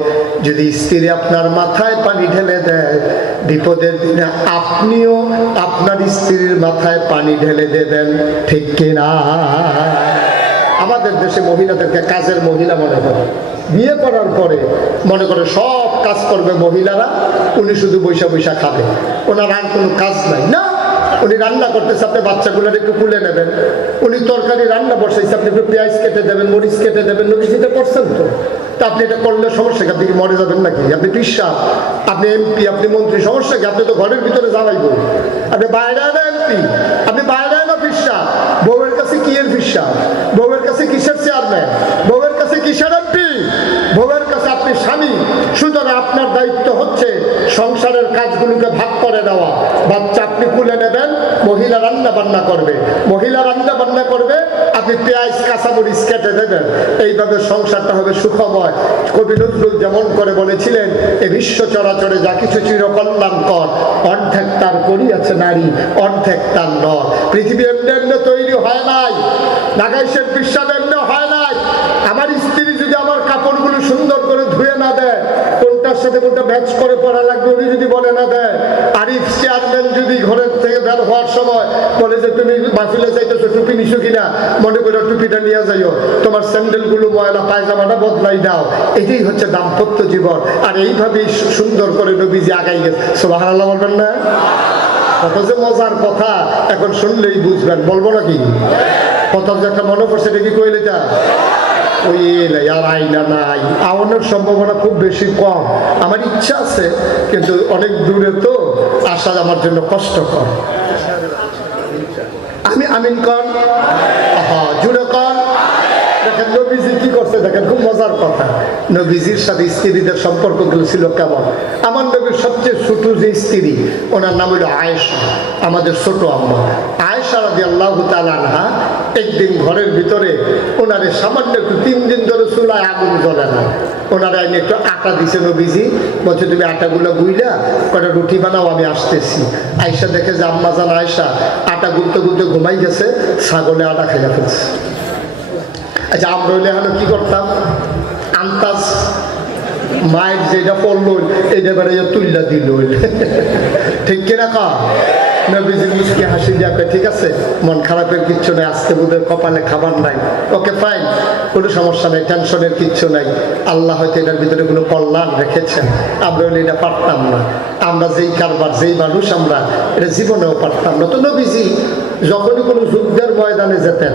যদি স্ত্রী আপনার মাথায় পানি ঢেলে দেয়, বিপদের দিনে আপনিও আপনার স্ত্রীর মাথায় পানি ঢেলে দেবেন, ঠিক কিনা? আমাদের দেশে মহিলাদেরকে কাজের মহিলা মনে করে, বিয়ে করার পরে মনে করে সব কাজ করবে মহিলারা, উনি শুধু বৈশা বৈশা খাবে, ওনার আর কোনো কাজ নাই। না, উনি রান্না করতেছে, আপনি বাচ্চাগুলোর একটু তুলে নেবেন। উনি তরকারি রান্না বসাইছে, আপনি একটু পেঁয়াজ কেটে দেবেন, মরিচ কেটে দেবেন। নবীজিতে করছেন তো, তা আপনি এটা করলে সমস্যা কি? আপনি কি মরে যাবেন নাকি? আপনি পিসা, আপনি এমপি, আপনি মন্ত্রী, সমস্যা কি? আপনি তো ঘরের ভিতরে যাওয়াই বলুন। আপনি বাইরে না এমপি, আপনি বাইরে না পিসা। বউয়ের কাছে কি এর পিসা? বউয়ের কাছে কিসের চেয়ারম্যান? বউয়ের কাছে কিসের এমপি? বউয়ের কাছে আপনি স্বামী। সুতরাং আপনার দায়িত্ব হচ্ছে সংসারের কাজগুলোকে ভাগ করে দেওয়া। বাচ্চা আপনি কুলে নেবেন, মহিলা রান্না বান্না করবে, মহিলা রান্না বান্না করবে, আপনি পেঁয়াজ কাঁচামরিচ কেটে দেবেন। এইভাবে সংসারটা হবে সুখময়। কবি নজরুল যেমন করে বলেছিলেন, এ বিশ্ব চরাচরে যা কিছু চিরকল্যাণকর, অর্ধেক তার করিয়াছে নারী, অর্ধেক তার নর। পৃথিবী এমনি এমনি তৈরি হয় নাই, নাগাইশের বিশ্বাস এমনি হয় নাই। আমার স্ত্রী যদি আমার কাপড়গুলো সুন্দর করে ধুয়ে না দেয়, কোনটার সাথে কোনটা ম্যাচ করে পরা লাগবে উনি যদি বলে না দেয়, আরিফ চেয়ারম্যান যদি ঘরের থেকে বের হওয়ার সময় বলে যে তুমি মাহফিলে যাইতেছো, টুপি নিছো কিনা, মনে করে টুপিটা নিয়ে যাইও, তোমার স্যান্ডেলগুলো ময়লা, পায়জামাটা বদলাই দাও। এটাই হচ্ছে দাম্পত্য জীবন। আর এইভাবেই সুন্দর করে নবীজি আগাই গেছে। সুবহানাল্লাহ বলবেন না? কত যে মজার কথা, এখন শুনলেই বুঝবেন। বলবো নাকি? কথা যে একটা মনে পড়ছে, দেখি কইলে তা ওই আর আইনা নাই আওয়ানোর সম্ভাবনা খুব বেশি কম। আমার ইচ্ছা আছে কিন্তু অনেক দূরে তো আসা আমার জন্য কষ্টকর। আমি আমিন কন, জুড়ে কন। দেখেন নবীজি কি করছে, দেখেন খুব মজার কথা। নবীজির সাথে স্ত্রীদের সম্পর্কগুলো ছিল কেমন। আমার নবীর সবচেয়ে ছোট যে স্ত্রী, ওনার নাম হলো আয়েশা, আমাদের ছোট আম্মা আয়েশা রাদিয়াল্লাহু তাআলা আনহা। একদিন ঘরের ভিতরে ওনারে সামান্য একটু 3 দিন ধরে চুলায় আগুন জ্বলে না, ওনারা আইনে একটু আটা দিছে নবীজি, বলছে তুমি আটাগুলো গুইলা কটা রুটি বানাও, আমি আসতেছি। আয়েশা দেখে যে আম্মা জান আয়েশা আটা গুলতে গুলতে ঘুমাই গেছে, ছাগলে আটা খেয়ে ফেলছে। আচ্ছা আমরা হইলে এখন কি করতাম, আন্তাজ মায়ের যেটা পড়লো এইটা বেড়ে তুল্লা দিল, ঠিক কিনা কা? নবীজি মুচকি হাসি দিয়া কয় ঠিক আছে, মন খারাপের কিচ্ছু নাই, আজকে বুধের কপালে খাবার নাই, ওকে ফাইন, কোনো সমস্যা নেই, টেনশনের কিচ্ছু নাই, আল্লাহ হয়তো এটার ভিতরে কোনো কল্যাণ রেখেছেন, আমরা হলে এটা পারতাম না। আমরা যেই কারবার যেই মানুষ আমরা এটা জীবনেও পারতাম না। তো নবীজি যখনই কোনো যুদ্ধের ময়দানে যেতেন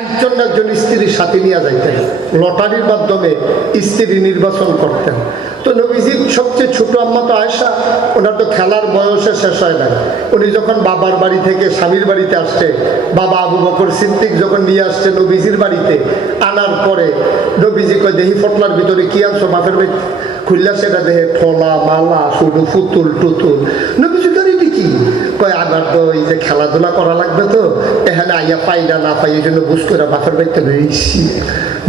একজন একজন স্ত্রীর সাথে নিয়ে যাইতেন, লটারির মাধ্যমে স্ত্রী নির্বাচন করতেন। তো নবীজির সবচেয়ে ছোট আম্মা তো আয়েশা, ওনার তো খেলার বয়সে শেষ হয় না। উনি যখন বাবার বাড়ি থেকে স্বামীর বাড়িতে আসছে, বাবা আবু বকর সিদ্দিক যখন নিয়ে আসছে নবীজির বাড়িতে, আনার পরে নবীজি কয় দেহি ফটলার ভিতরে কি আনছো, বাপের বাড়ি খুললা সেটা দেহে ঠোলা মালা শুধু ফুতুল টুতুল। নবীজি কি কয় আমার তো এই যে খেলাধুলা করা লাগবে, তো এখানে আইয়া পাই না পাই, এই জন্য বুঝ করে বাপের বাড়িতে লইছি।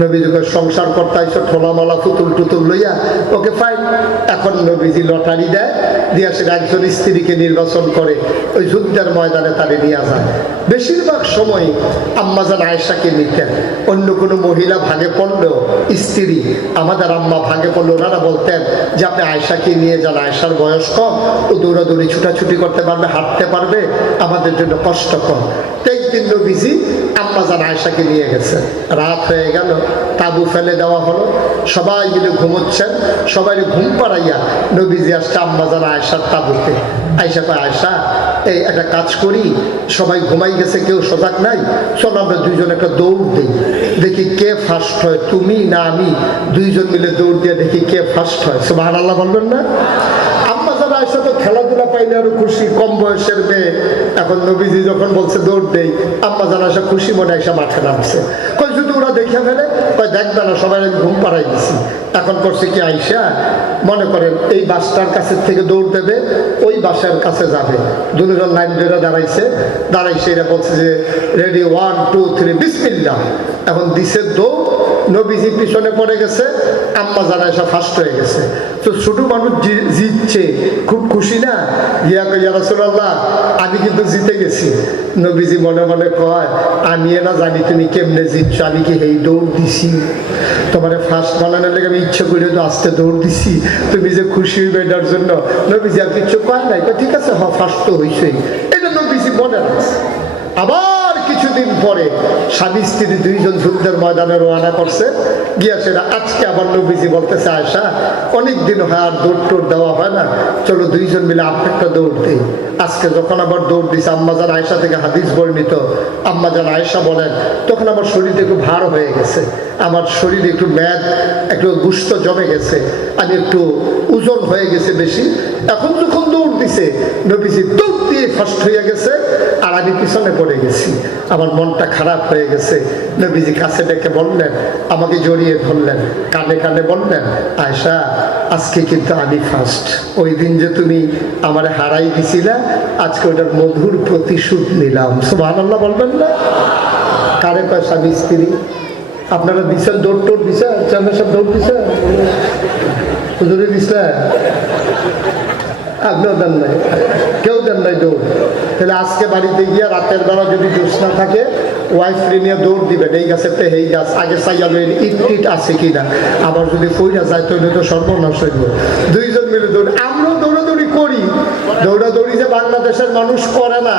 নবীজি সংসার করতে আইসো ঠোলা মালা ফুতুল টুতুল লইয়া, ওকে ফাইন। এখন নবীজি লটারি দেয়, দিয়া সেটা একজন স্ত্রীকে নির্বাচন করে ওই যুদ্ধের ময়দানে তারে নিয়ে যায়। বেশিরভাগ সময় আম্মাজান আয়েশাকে নিতেন, অন্য কোনো মহিলা ভাগে পড়লেও স্ত্রী আমাদের আম্মা ভাগে পড়লে ওনারা বলতেন যে আপনি আয়েশাকে নিয়ে যান, আয়েশার বয়স কম, ও দৌড়াদৌড়ি ছুটাছুটি করতে পারবে, হাঁটতে পারবে, আমাদের জন্য কষ্ট কম। একদিন নবীজি আম্মাজান আয়েশাকে নিয়ে গেছে, রাত হয়ে গেল, তাবু ফেলে দেওয়া হলো, সবাই মিলে ঘুমোচ্ছেন, সবাই ঘুম পাড়াইয়া নবীজি আসছে আম্মাজান আয়েশার তাবুতে। আয়েশা কয় আয়েশা এই একটা কাজ করি, সবাই ঘুমাই গেছে, কেউ সজাগ নাই, চলো আমরা দুইজন একটা দৌড় দিই, দেখি কে ফার্স্ট হয়, তুমি না আমি, দুইজন মিলে দৌড় দিয়ে দেখি কে ফার্স্ট হয়। সুবহানাল্লাহ বলবেন না? আম্মাজান আয়েশা তো খেলাধুলা পাইলে আরো খুশি, কম বয়সের মেয়ে। এখন নবীজি যখন বলছে দৌড় দেই, আম্মাজান আয়েশা খুশি মনে এসে মাঠে নামছে। কই যদি ওরা দেখে ফেলে, কই দেখবে না, সবাই ঘুম পাড়াই দিছি। এখন করছে কি আয়েশা, মনে করেন এই বাসটার কাছে থেকে দৌড় দেবে, ওই বাসার কাছে যাবে, দুজন লাইন ধরে দাঁড়াইছে, এরা বলছে যে রেডি 1 2 3 বিসমিল্লাহ। এখন দিছে দৌড়, নবীজি পিছনে পড়ে গেছে, আম্মাজান আয়েশা ফার্স্ট হয়ে গেছে। তো ছোট মানুষ জিতছে, খুব খুশি না, ইয়া রাসূলুল্লাহ আমি কিন্তু জিতে গেছি। নবীজি মনে মনে কয় আমি না জানি তুমি কেমনে জিতছো, আমি কি এই দৌড় দিছি তোমার ফার্স্ট বানানোর লেগে, আমি ইচ্ছা করে তো আসতে দৌড় দিছি, তুমি যে খুশি হইবে এটার জন্য। নবীজি আর কিছু কয় নাই, ঠিক আছে হ ফার্স্ট তো হইছেই, এটা নবীজি মনে রাখছে। আবার কিছুদিন পরে স্বামী স্ত্রী দুইজন যুদ্ধের ময়দানে রওনা করছে, গিয়া সেটা আজকে আবার নবীজি বলতেছে আয়েশা অনেক দিন হয় আর দৌড় টোড় দেওয়া হয় না, চলো দুইজন মিলে একটা দৌড় দিই। আজকে যখন আবার দৌড় দিছে, আম্মাজান আয়েশা থেকে হাদিস বর্ণিত, আম্মাজান আয়েশা বলেন তখন আমার শরীরটা একটু ভার হয়ে গেছে, আমার শরীরে একটু ম্যাদ, একটু গুস্ত জমে গেছে, আমি একটু ওজন হয়ে গেছে বেশি। এখন যখন দৌড় দিছে নবীজি দৌড় দিয়ে ফার্স্ট হয়ে গেছে, আর আমি পিছনে পড়ে গেছি, আমার মনটা খারাপ হয়ে গেছে। নবীজি কাছে ডেকে বললেন, আমাকে জড়িয়ে ধরলেন, কানে কানে বললেন আয়েশা আজকে কিন্তু আমি ফার্স্ট, ওই দিন যে তুমি আমার হারাই দিছিলা, আজকে ওটার মধুর প্রতিশোধ নিলাম। সুবহানাল্লাহ বলবেন না? কারে কয় স্বামী স্ত্রী? আপনারা দিচ্ছেন দৌড় টোড় দিচ্ছেন, চাঁদের সব দৌড় দিচ্ছেন, হুজুরে দিচ্ছেন, আপনিও দেন নাই, কেউ দেন নাই দৌড়। তাহলে আজকে বাড়িতে গিয়া রাতের বেলা যদি জ্যোৎস্না থাকে, ওয়াইফ নিয়ে দৌড় দিবেন, এই গাছের তো এই গাছ আগে চাইয়াবেন ইট টিট আছে কিনা, আবার যদি ফইরা যায় তাহলে তো সর্বনাশ হইব। দুইজন মিলে দৌড়, আমরাও দৌড়াদৌড়ি করি, দৌড়াদৌড়ি যে বাংলাদেশের মানুষ করে না,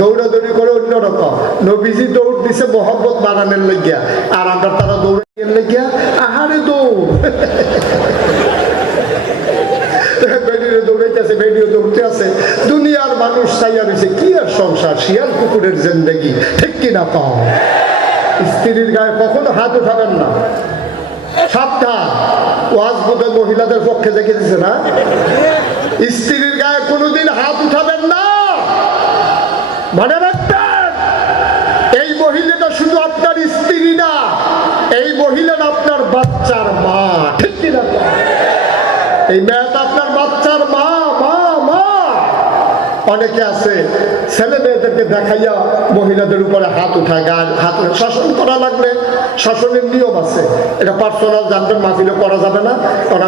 দৌড়াদৌড়ি করে অন্যরকম। নবীজি দৌড় দিছে মোহাম্মত বানানোর লাগিয়া, আর আমরা তারা দৌড়ানোর লাগিয়া আহারে দৌড় দৌড়াইতেছে, ভিডিও দৌড়তে আছে, দুনিয়ার মানুষ চাইয়া রয়েছে কি আর সংসার, শিয়াল কুকুরের জিন্দেগি, ঠিক কিনা পাও? স্ত্রীর গায়ে কখনো হাত উঠাবেন না, সাবধান, ওয়াজ বোধহয় মহিলাদের পক্ষে দেখে দিছে না? স্ত্রীর গায়ে কোনোদিন হাত উঠাবেন না। মনে রাখবেন, এই মহিলাটা শুধু আপনার স্ত্রী না, এই মহিলাটা আপনার বাচ্চার মা। ঠিক কিনা? এই মেয়েটা আপনার বাচ্চার মা। মা মা অনেকে আছে ছেলে মেয়েদেরকে দেখাইয়া মহিলাদের উপরে হাত উঠায়, গায়ে হাত শাসন করা লাগবে। শাসনের নিয়ম আছে, এটা পার্সোনাল জানবেন, মাহফিলে করা যাবে না।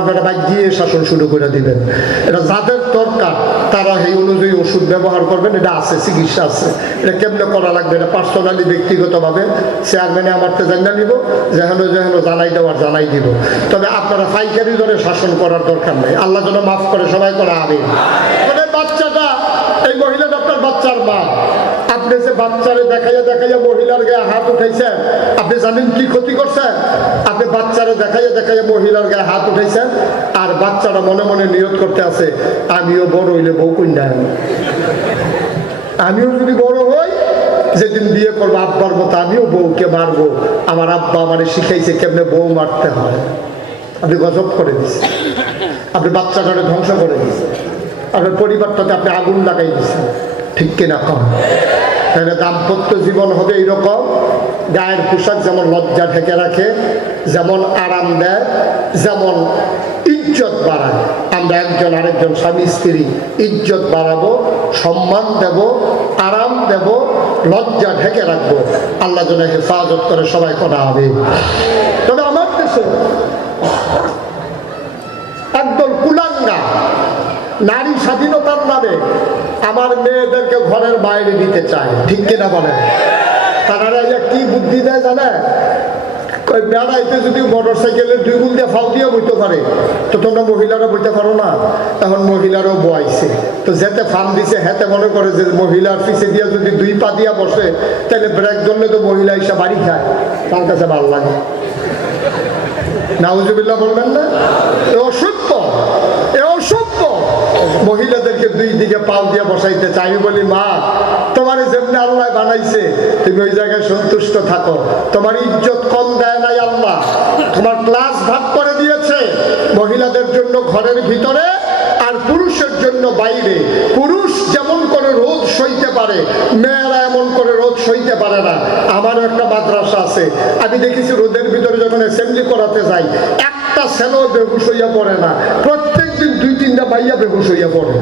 আপনারা বাইক দিয়ে শাসন শুরু করে দিবেন। এটা যাদের দরকার তারা এই অনুযায়ী ওষুধ ব্যবহার করবেন, এটা আছে, চিকিৎসা আছে। এটা কেমনে করা লাগবে এটা পার্সোনালি ব্যক্তিগতভাবে চেয়ারম্যানে আমার তো জানা নিব, যেহেন জানাই দেওয়ার জানাই দিব। তবে আপনারা পাইকারি দরে শাসন করার দরকার নেই। আল্লাহ যেন মাফ করে, সবাই করা হবে। বাচ্চাটা, এই মহিলাটা আপনার বাচ্চার মা। আপনি যে বাচ্চারে দেখাইয়া দেখাইয়া মহিলার গায়ে হাত উঠাইছেন, আপনি জানেন কি ক্ষতি করছেন? আপনি বাচ্চারে দেখাইয়া দেখাইয়া মহিলার গায়ে হাত উঠাইছেন, আর বাচ্চারা মনে মনে নিয়ত করতে আছে, আমিও বড় হইলে বউ কন্যা, আমিও যদি বড় হই, যেদিন বিয়ে করবো আব্বার মতো আমিও বউকে মারবো। আমার আব্বা আমারে শিখাইছে কেমনে বউ মারতে হয়। আপনি গজব করে দিচ্ছেন, আপনি বাচ্চাটারে ধ্বংস করে দিচ্ছেন, আপনার পরিবারটাতে আপনি আগুন লাগাই দিচ্ছেন। ঠিক কিনা কম? তাহলে দাম্পত্য জীবন হবে এইরকম, গায়ের পোশাক যেমন লজ্জা ঢেকে রাখে, যেমন আরাম দেয়, যেমন ইজ্জত বাড়ায়। আমরা একজন আরেকজন স্বামী স্ত্রী ইজ্জত বাড়াবো, সম্মান দেব, আরাম দেব, লজ্জা ঢেকে রাখবো। আল্লাহ যেন হেফাজত করে, সবাই করা হবে। তবে আমার দেশে একদল কুলাঙ্গা নারী স্বাধীনতার নামে আমার মেয়েদেরকে ঘরের বাইরে দিতে চায়। ঠিক কিনা বলেন? তারা কি বুদ্ধি দেয় জানে? বেড়াইতে যদি মোটর সাইকেলের দুই গুল দিয়ে ফাউ দিয়ে বইতে পারে, তো তোমরা মহিলারা বইতে পারো না। এখন মহিলারাও বয়াইছে, তো যেতে ফান দিছে হেতে মনে করে যে মহিলার পিছে দিয়ে যদি দুই পা দিয়া বসে, তাহলে ব্রেক ধরলে তো মহিলা এসে বাড়ি খায়, তার কাছে ভালো লাগে। নাউজুবিল্লাহ বলবেন না? এ অসত্য, এ অসত্য। মহিলাদেরকে দুই দিকে পাও দিয়ে বসাইতে চাই। আমি বলি, মা, তোমার যেমনি আল্লাহ বানাইছে তুমি ওই জায়গায় সন্তুষ্ট থাকো। তোমার ইজ্জত কম দেয় নাই আল্লাহ, তোমার ক্লাস ভাগ করে দিয়েছে। মহিলাদের জন্য ঘরের ভিতরে আর পুরুষের জন্য বাইরে। পুরুষ যেমন করে রোদ সইতে পারে, মেয়েরা এমন করে রোদ সইতে পারে না। আমারও একটা মাদ্রাসা আছে, আমি দেখেছি রোদের ভিতরে যখন অ্যাসেম্বলি করাতে যাই, একটা ছেলেও বেহুশ হইয়া পড়ে না। প্রত্যেকদিন দুই তিনটা বাইয়া বেহুশ হইয়া পড়ে,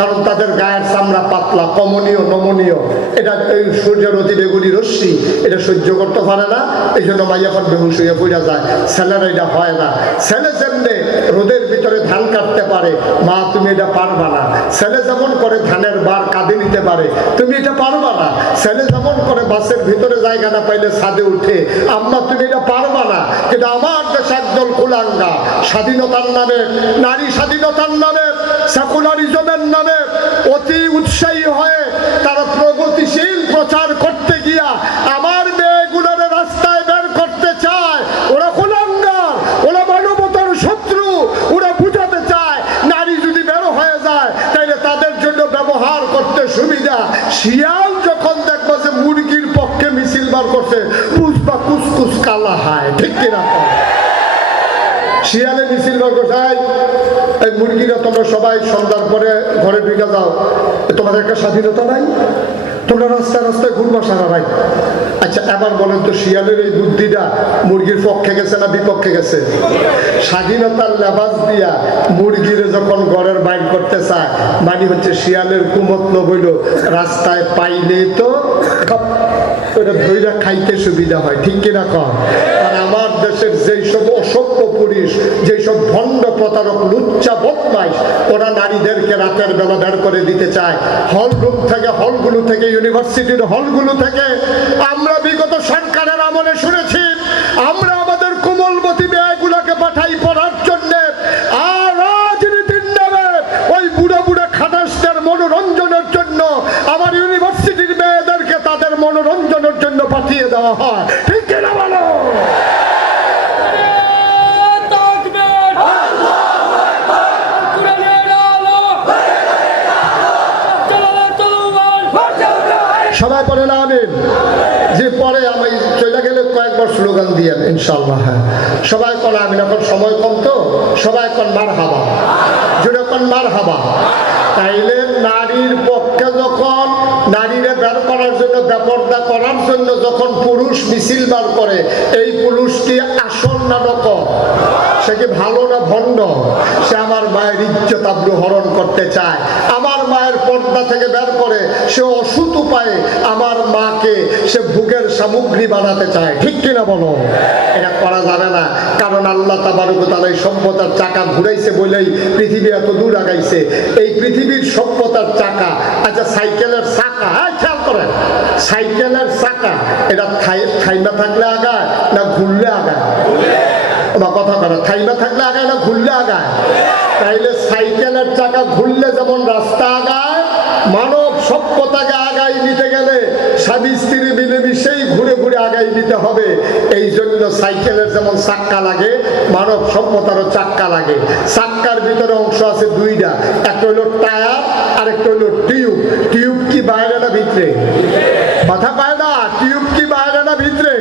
কারণ তাদের গায়ের চামড়া পাতলা, কমনীয়, নমনীয়। এটা এই সূর্যের অতি বেগুনি রশ্মি এটা সহ্য করতে পারে না, এই জন্য মাইয়াখন বেহুশ হইয়া পড়া যায়। ছেলেরা এটা হয় না। ছেলে যেমনি রোদের ভিতরে ধান কাটতে পারে, মা তুমি এটা পারবা না। ছেলে যেমন করে ধানের বার কাঁধে নিতে পারে, তুমি এটা পারবা না। ছেলে যেমন করে বাসের ভিতরে জায়গা না পাইলে ছাদে উঠে, আম্মা তুমি এটা পারবা না। কিন্তু আমার দেশে একদল কুলাঙ্গা স্বাধীনতার নামে, নারী স্বাধীনতার নামে, সেকুলারিজমের নামে অতি উৎসাহী হয়ে তারা প্রগতিশীল প্রচার করতে গিয়া আমার মেয়েগুলোর রাস্তায় বের করতে চায়। ওরা কুলাঙ্গার, ওরা মানবতার শত্রু। ওরা বুঝাতে চায় নারী যদি বের হয়ে যায় তাহলে তাদের জন্য ব্যবহার করতে সুবিধা। শিয়াল যখন দেখবো যে মুরগির পক্ষে মিছিল বার করছে, বুঝবা কুসকুস কালা হয়। ঠিক কিনা? শিয়ালে মিছিল বার করছে, এই মুরগিরা তোমরা সবাই সন্ধ্যার পরে ঘরে ঢুকে যাও, তোমাদের একটা স্বাধীনতা নাই? তোমরা রাস্তায় রাস্তায় ঘুরবা সারা রাত। আচ্ছা, এবার বলেন তো, শিয়ালের এই বুদ্ধিটা মুরগির পক্ষে গেছে না বিপক্ষে গেছে? স্বাধীনতার লেবাস দিয়া মুরগিরে যখন ঘরের বাইর করতে চায়, মানে হচ্ছে শিয়ালের কুমতলব হইল রাস্তায় পাইলে তো ওটা ধৈর্য খাইতে সুবিধা হয়। ঠিক কিনা কম? আর আমার দেশের যেই সব অসভ্য পুরুষ, যেই সব ভণ্ড প্রতারক, লুচ্চা বদমাইশ, ওরা নারীদেরকে রাতের বেলা বের করে দিতে চায় হলরুম থেকে, হলগুলো থেকে, ইউনিভার্সিটির হলগুলো থেকে। আমরা বিগত সরকারের আমলে শুনেছি, আমরা আমাদের কোমলবতী মেয়েগুলোকে পাঠাই পড়ার জন্য, আর রাজনীতির নামে ওই বুড়া বুড়া খাটাসদের মনোরঞ্জনের জন্য আমার ইউনিভার্সিটির মেয়েদেরকে তাদের মনোরঞ্জনের জন্য পাঠিয়ে দেওয়া হয়। ঠিক কিনা বলো? সবাই পড়ে না আমিন। যে পরে আমি চলে গেলে কয়েক বছর স্লোগান দিয়েন ইনশাআল্লাহ। হ্যাঁ, সবাই কোন আমিন। এখন সময় কম তো, সবাই কোন মারহাবা, জোরে কোন মারহাবা। তাইলে নারীর পক্ষে যখন নারীরে বের করার জন্য, বেপর্দা করার জন্য যখন পুরুষ মিছিল বার করে, এই পুরুষ কি আসল না নকল? সে কি ভালো না ভণ্ড? সে আমার মায়ের ইজ্জত আব্রু হরণ করতে চায়, আমার মায়ের পর্দা থেকে বের করে সে অসুত উপায়ে আমার মাকে সে ভোগের সামগ্রী বানাতে চায়। ঠিক কিনা বলো? এটা করা যাবে না, কারণ আল্লাহ তাবারক ওয়া তাআলা এই সভ্যতার চাকা ঘুরাইছে বলেই পৃথিবী এত দূর আগাইছে। এই পৃথিবীর সভ্যতার চাকা, আচ্ছা সাইকেলের চাকা, হ্যাঁ খেয়াল করেন, সাইকেলের চাকা এটা থাইমা থাকলে আগায় না ঘুরলে আগায়? বা কথা করে, থাইমা থাকলে আগায় না ঘুরলে আগায়? তাইলে সাইকেলের চাকা ঘুরলে যেমন রাস্তা আগায়, মানব সভ্যতাকে আগাই নিতে গেলে স্বামী স্ত্রী মিলেমিশেই ঘুরে ঘুরে আগাই নিতে হবে। এই জন্য সাইকেলের যেমন চাক্কা লাগে, মানব সভ্যতারও চাক্কা লাগে। চাক্কার ভিতরে অংশ আছে দুইটা, একটা হলো টায়ার আর একটা হলো টিউব। টিউব কি বাইরে না ভিতরে? কথা পায় না, টিউব কি বাইরে না ভিতরে?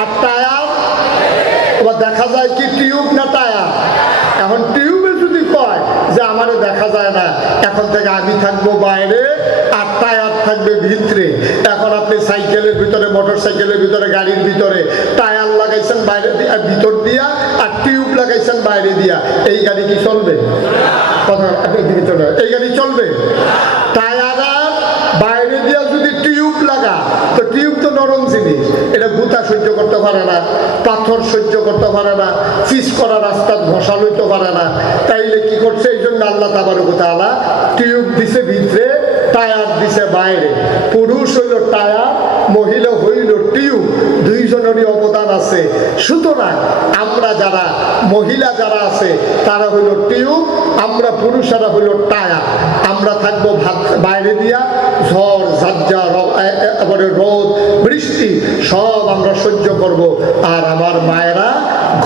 আর টায়ার দেখা যায় কি টিউব না টায়ার? এখন টিউবে যদি কয় যে আমারে দেখা যায় না, এখন থেকে আমি থাকবো বাইরে আর টায়ার থাকবে ভিতরে। এখন আপনি সাইকেলের ভিতরে, মোটর সাইকেলের ভিতরে, গাড়ির ভিতরে টায়ার লাগাইছেন বাইরে ভিতর দিয়া আর টিউব লাগাইছেন বাইরে দিয়া, এই গাড়ি কি চলবে? কথা এই গাড়ি চলবে? টায়ার বাইরে দিয়া যদি টিউব লাগা, তো টিউব তো নরম জিনিস, এটা গুতা সহ্য করতে পারে না, পাথর সহ্য করতে পারে না, পিচ করা রাস্তার ঘষা লইতে পারে না। তাইলে কি করছে? এই জন্য আল্লাহ তাবারক ওয়া তাআলা টিউব দিছে ভিতরে, টায়ার দিছে বাইরে। পুরুষ হইল টায়ার, মহিলা হইল টিউব, দুইজনেরই অবদান আছে। সুতরাং আমরা যারা মহিলা যারা আছে তারা হইল টিউব, আমরা পুরুষেরা হইল টায়ার। আমরা থাকবো বাইরে দিয়া, ঝড় ঝাঁঝা রোদ বৃষ্টি সব আমরা সহ্য করব, আর আমার মায়েরা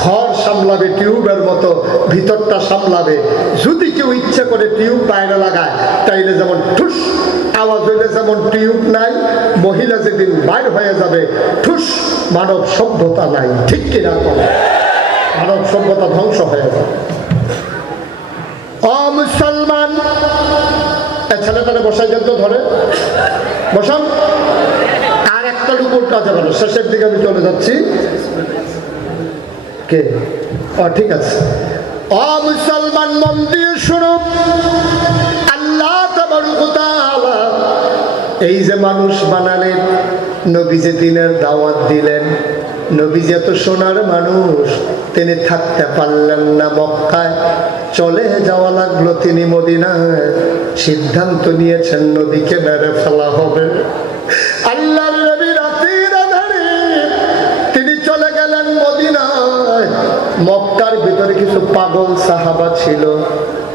ঘর সামলাবে টিউবের মতো, ভিতরটা সামলাবে। যদি কেউ ইচ্ছা করে টিউব বাইরে লাগায়, তাইলে যেমন ঠুস আওয়াজ হইলে যেমন টিউব নাই, মহিলা যেদিন বাইর হয়ে যাবে ঠুস, মানব সভ্যতা নাই। ঠিক কিনা? মানব সভ্যতা ধ্বংস হয়ে যাবে। ও মুসলমান, ছেলেটারে বসাই যান তো, ধরে বসান। আর একটা উপরটা যাবে না, শেষের দিকে আমি চলে যাচ্ছি। কে? ও ঠিক আছে। ও মুসলমান, মন দিয়ে শুনো, আল্লাহ তাবারক ওয়া তাআলা এই যে মানুষ বানালেন, নবী যে দিনের দাওয়াত দিলেন, নবী যে এত সোনার মানুষ, তিনি থাকতে পারলেন না মক্কায়, চলে যাওয়া লাগলো তিনি মদিনায়। সিদ্ধান্ত নিয়েছেন নবীকে মেরে ফেলা হবে। আল্লাহর নবী রাতের আঁধারে তিনি চলে গেলেন মদিনায়। মক্কার ভিতরে কিছু পাগল সাহাবা ছিল,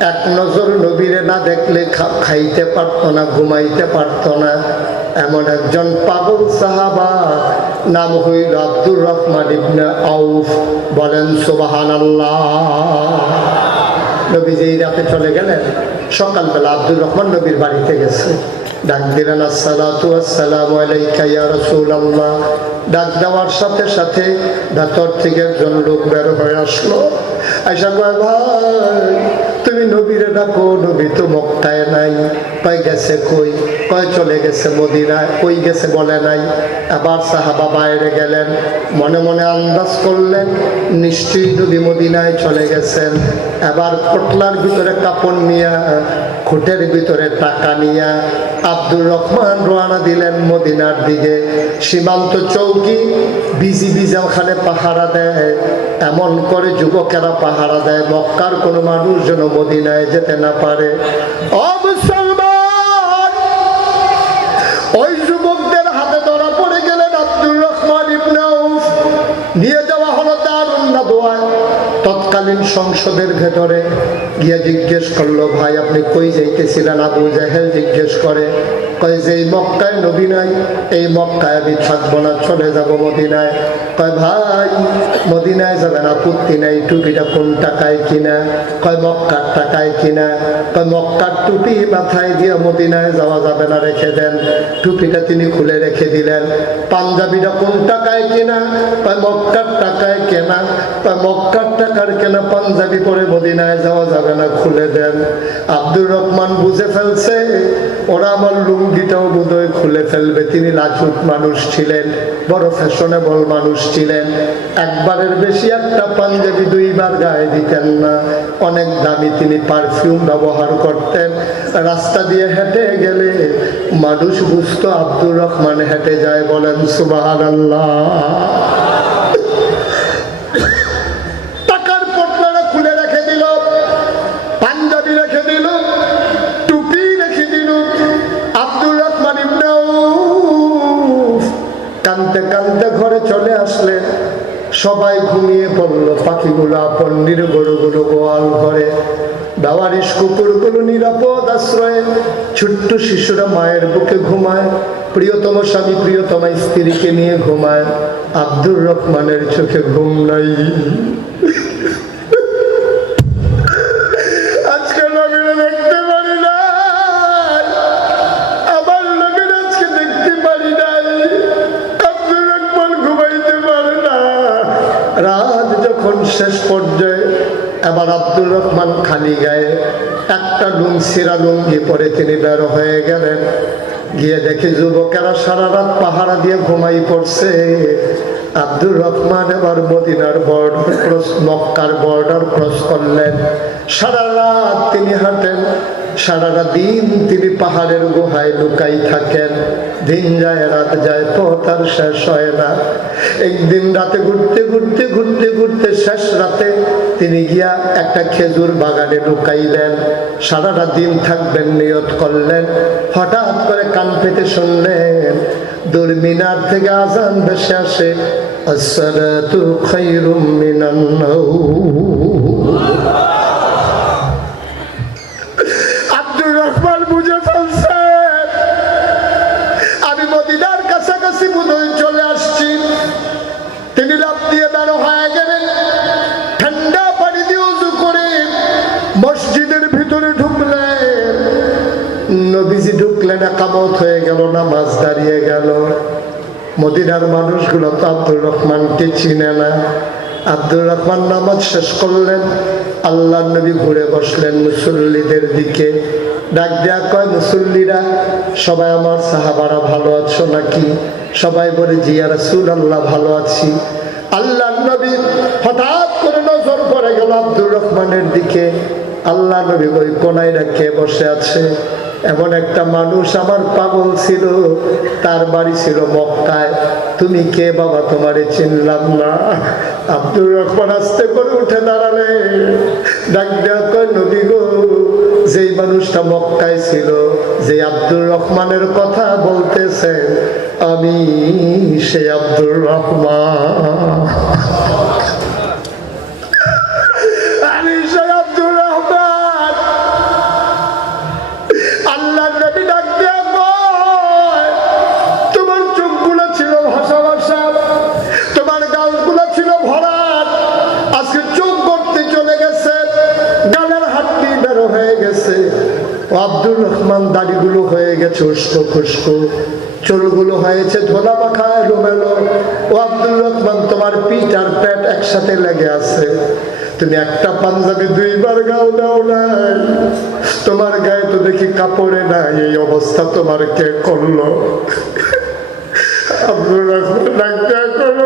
এক নজর নবীরে না দেখলে খাইতে পারতো না, ঘুমাইতে পারতো না। এমন একজন পাগল সাহাবা, নাম হইল আব্দুর রহমান ইবনে আউফ। বলেন সুবহানাল্লাহ। নবী যেই রাতে চলে গেলেন, সকালবেলা আব্দুর রহমান নবীর বাড়িতে গেছে, ডাক দিলেন আসসালাতু ওয়াসসালামু আলাইকা ইয়া রাসূলুল্লাহ। ডাক দেওয়ার সাথে সাথে ভেতর থেকে একজন লোক বের হয়ে আসলো, আইসা কয়, ভাই তুমি নবীরে ডাকো, নবী তো মক্কায় নাই। কয় গেছে কই? কয় চলে গেছে মদিনায়। কই গেছে বলে নাই। আবার সাহাবা বাইরে গেলেন, মনে মনে আন্দাজ করলেন নিশ্চয়ই নবী মদিনায় চলে গেছেন। এবার পোটলার ভিতরে কাপড় নিয়া, খুঁটের ভিতরে টাকা নিয়া আব্দুর রহমান রওনা দিলেন মদিনার দিকে। সীমান্ত চৌকি বিজিবি ওখানে পাহারা দেয়, এমন করে যুবকেরা পাহারা দেয় মক্কার কোনো মানুষ যেন মদিনায় যেতে না পারে। ও মুসলমান, ওই যুবকদের হাতে ধরা পড়ে গেলেন আব্দুর রহমান ইবনে আউফ। নিয়ে যাওয়া হলো দারুন নাদওয়ায়, তৎকালীন সংসদের ভেতরে। গিয়ে জিজ্ঞেস করলো, ভাই আপনি কই যাইতেছিলেন? আবু জাহেল জিজ্ঞেস করে, কয় যে এই মক্কায় নবী নাই, এই মক্কায় আমি থাকবো না, চলে যাব মদিনায়। কয় ভাই মদিনায় যাবেন আপত্তি নাই, টুপিটা কোন টাকায় কিনা? কয় মক্কার টাকায় কিনা। কয় মক্কার টুপি মাথায় দিয়ে মদিনায় যাওয়া যাবে না, রেখে দেন। টুপিটা তিনি খুলে রেখে দিলেন। পাঞ্জাবিটা কোন টাকায় কিনা? কয় মক্কার টাকায় কেনা। কয় মক্কার টাকার কেনা পাঞ্জাবি পরে মদিনায় যাওয়া যাবে না, খুলে দেন। আব্দুর রহমান বুঝে ফেলছে ওরা আমার লুঙ্গিটাও বোধহয় খুলে ফেলবে। তিনি লাজুক মানুষ ছিলেন, বড় ফ্যাশনেবল মানুষ ছিলেন। একবারের বেশি একটা পাঞ্জাবি দুইবার গায়ে দিতেন না। অনেক দামি তিনি পারফিউম ব্যবহার করতেন। রাস্তা দিয়ে হেঁটে গেলে মানুষ বুঝতো আব্দুর রহমান হেঁটে যায়। বলেন সুবহানাল্লাহ। টাকার পটলাটা খুলে রেখে দিল, পাঞ্জাবি রেখে দিল, টুপি রেখে দিল। আব্দুর রহমান ইবনে আউফ কাঁদতে কাঁদতে ঘরে চলে আসলেন। সবাই ঘুমিয়ে পড়ল। পাখিগুলো আপন নির্গরগুলো গোয়াল ঘরে, দাওয়ারিশ কুকুরগুলো নিরাপদ আশ্রয়ে, ছোট্ট শিশুরা মায়ের বুকে ঘুমায়, প্রিয়তম স্বামী প্রিয়তমা স্ত্রীকে নিয়ে ঘুমায়। আব্দুর রহমানের চোখে ঘুম নাই। আজকে নবীরা দেখতে পারি না, আমার নবীর আজকে দেখতে পারি নাই। আব্দুর রহমান ঘুমাইতে পারে না। রাত যখন শেষ পর্যায়ে এবার আব্দুর রহমান খালি গায়ে একটা সিরা লুঙ্গি পরে তিনি বের হয়ে গেলেন। গিয়ে দেখে যুবকেরা সারা রাত পাহারা দিয়ে ঘুমাই পড়ছে। আব্দুর রহমান এবার মদিনার বর্ডার ক্রস, মক্কার বর্ডার ক্রস করলেন। সারা রাত তিনি হাঁটেন, সারাটা দিন তিনি পাহাড়ের গুহায় লুকাই থাকেন। দিন যায় রাত যায়, পথ আর শেষ হয় না। একদিন রাতে ঘুরতে ঘুরতে ঘুরতে ঘুরতে শেষ রাতে তিনি গিয়া একটা খেজুর বাগানে লুকাইলেন। সারাটা দিন থাকবেন নিয়ত করলেন। হঠাৎ করে কান পেতে শুনলেন দূর মিনার থেকে আজান ভেসে আসে, আসসালাতু খায়রুম মিনান নাওম। আব্দুর রহমান বুঝে ফেলছে আমি মদিনার কাছাকাছি বোধহয় চলে আসছি। তিনি লাফ দিয়ে বের হয়ে গেলেন। ঠান্ডা পানি দিয়ে উযু করে মসজিদের ভিতরে ঢুকলেন। নবীজি ঢুকলেন, একামত হয়ে গেল, নামাজ দাঁড়িয়ে গেল। মদিনার মানুষগুলো তো আব্দুর রহমানকে চিনে না। আব্দুর রহমান নামাজ শেষ করলেন। আল্লাহর নবী ঘুরে বসলেন মুসল্লিদের দিকে, ডাক দেয়া কয়, মুসল্লিরা সবাই আমার সাহাবারা ভালো আছো নাকি? সবাই বলে জি ইয়া রাসূলুল্লাহ ভালো আছি। আল্লাহর নবী হঠাৎ করে নজর পড়ে গেল আব্দুর রহমানের দিকে। আল্লাহ নবী ওই কোনায় রেখে বসে আছে। এমন একটা মানুষ আমার পাগল ছিল, তার বাড়ি ছিল মক্কায়। তুমি কে বাবা? তোমারে চিনলাম না। আব্দুর রহমান আস্তে করে উঠে দাঁড়ালে, ডাক দেয়া কয়, নবী গো, যেই মানুষটা মক্কায় ছিল, যে আব্দুর রহমানের কথা বলতেছে, আমি সেই আব্দুর রহমান। আমি সেই আব্দুর রহমান। আল্লাহ নবী ডাক দেয়া কয়, তোমার চোখগুলো ছিল ভাষা ভাষা, তোমার গালগুলো ছিল ভরাট, আজকে চোখ করতে চলে গেছে, গালের হাড্ডি বের হয়ে গেছে। ও আব্দুর রহমান দাড়িগুলো হয়ে গেছে উস্কো খুস্কো, চুলগুলো হয়েছে ধোলা মাখা এলোমেলো। ও আব্দুর রহমান, তোমার পিঠ আর পেট একসাথে লেগে আছে। তুমি একটা পাঞ্জাবি দুইবার গাও দাও নাই, তোমার গায়ে তো দেখি কাপড়ে নাই, এই অবস্থা তোমার কে করলো? আব্দুর রহমান ডাকতে করলো,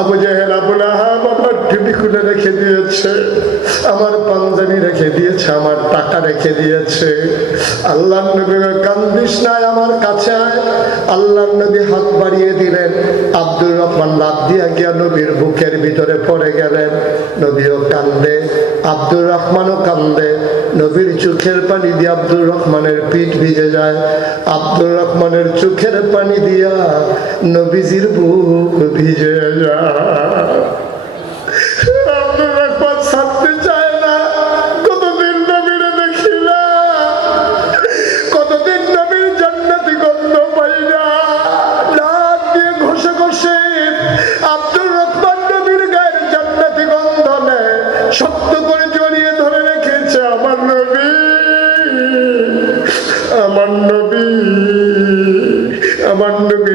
আবু জাহেল আবুল আহাব আমার টুপি খুলে রেখে দিয়েছে, আমার পাঞ্জাবি রেখে দিয়েছে, আমার টাকা রেখে দিয়েছে। আল্লাহ নবী কান্দিস নাই, আমার কাছে আয়। আল্লাহ নবী হাত বাড়িয়ে দিলেন। আব্দুর রহমান লাফ দিয়া গিয়া নবীর বুকের ভিতরে পড়ে গেলেন। নবীও কান্দে, আব্দুর রহমানও কান্দে। নবীর চোখের পানি দিয়ে আব্দুর রহমানের পিঠ ভিজে যায়। আব্দুর রহমানের চোখের পানি দিয়া নবীজির বুক ভিজে যায়। আব্দুর রহমান ছাড়তে চায় না। কতদিন নবীরে দেখি না, কতদিন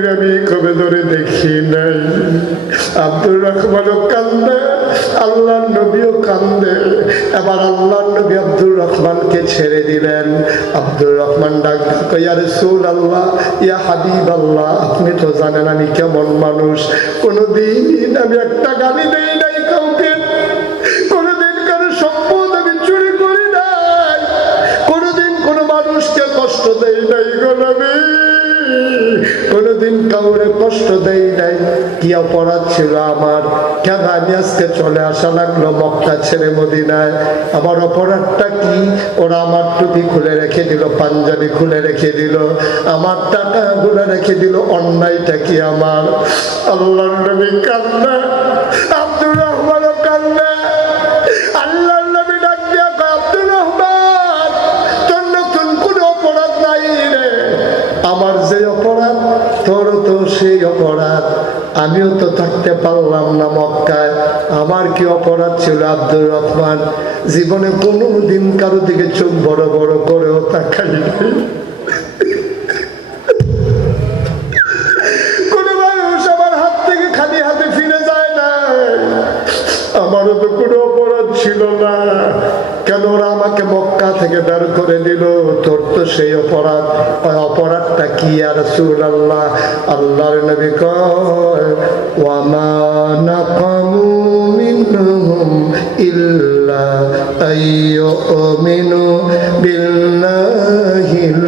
নবীর আমি কবে ধরে দেখি নাই। আব্দুর রহমানও কান্দে, আল্লাহর নবীও কান্দে। এবার আল্লাহর নবী আব্দুর রহমানকে ছেড়ে দিলেন। আব্দুর রহমান ডাক ইয়া রাসূলুল্লাহ, ইয়া হাবিবাল্লাহ, আপনি তো জানেন আমি কেমন মানুষ। কোনদিন আমি একটা গালি দেই নাই কাউকে, কোনদিন কারো সম্পদ আমি চুরি করি নাই, কোনদিন কোনো মানুষকে কষ্ট দেই নাই গো নবী, কোনদিন কাউরে কষ্ট দেই নাই। কি অপরাধ ছিল আমার? কেন আমি আজকে চলে আসা লাগলো মক্কা ছেড়ে মদিনায়? আমার অপরাধটা কি? ওরা আমার টুপি খুলে রেখে দিল, পাঞ্জাবি খুলে রেখে দিল, আমার টাকা গুলো রেখে দিল, অন্যায়টা কি আমার? আল্লাহর নবী কান্না, আব্দুর রহমানও কান্না। আল্লাহর নবী ডাক দিয়া কয়, আব্দুর রহমান, তোর নতুন কোনো অপরাধ নাই রে। আমার যে অপরাধ তোর তো সেই অপরাধ। আমিও তো থাকতে পারলাম না মক্কায়, আমার কি অপরাধ ছিল আব্দুর রহমান? জীবনে কোনো দিন কারো দিকে চোখ বড় বড় করেও তাকাই নাই। কোনো মানুষ আমার হাত থেকে খালি হাতে ফিরে যায় না। আমারও তো কোনো অপরাধ ছিল না, কেন ওরা আমাকে মক্কা থেকে বের করে দিল? তোর তো সেই অপরাধ। ওই অপরাধটা কি ইয়া রাসূলুল্লাহ? আল্লাহর নবী কয়, ওয়া মা নাকামু মিনহুম ইল্লা আইয়ুমিনু বিল্লাহিল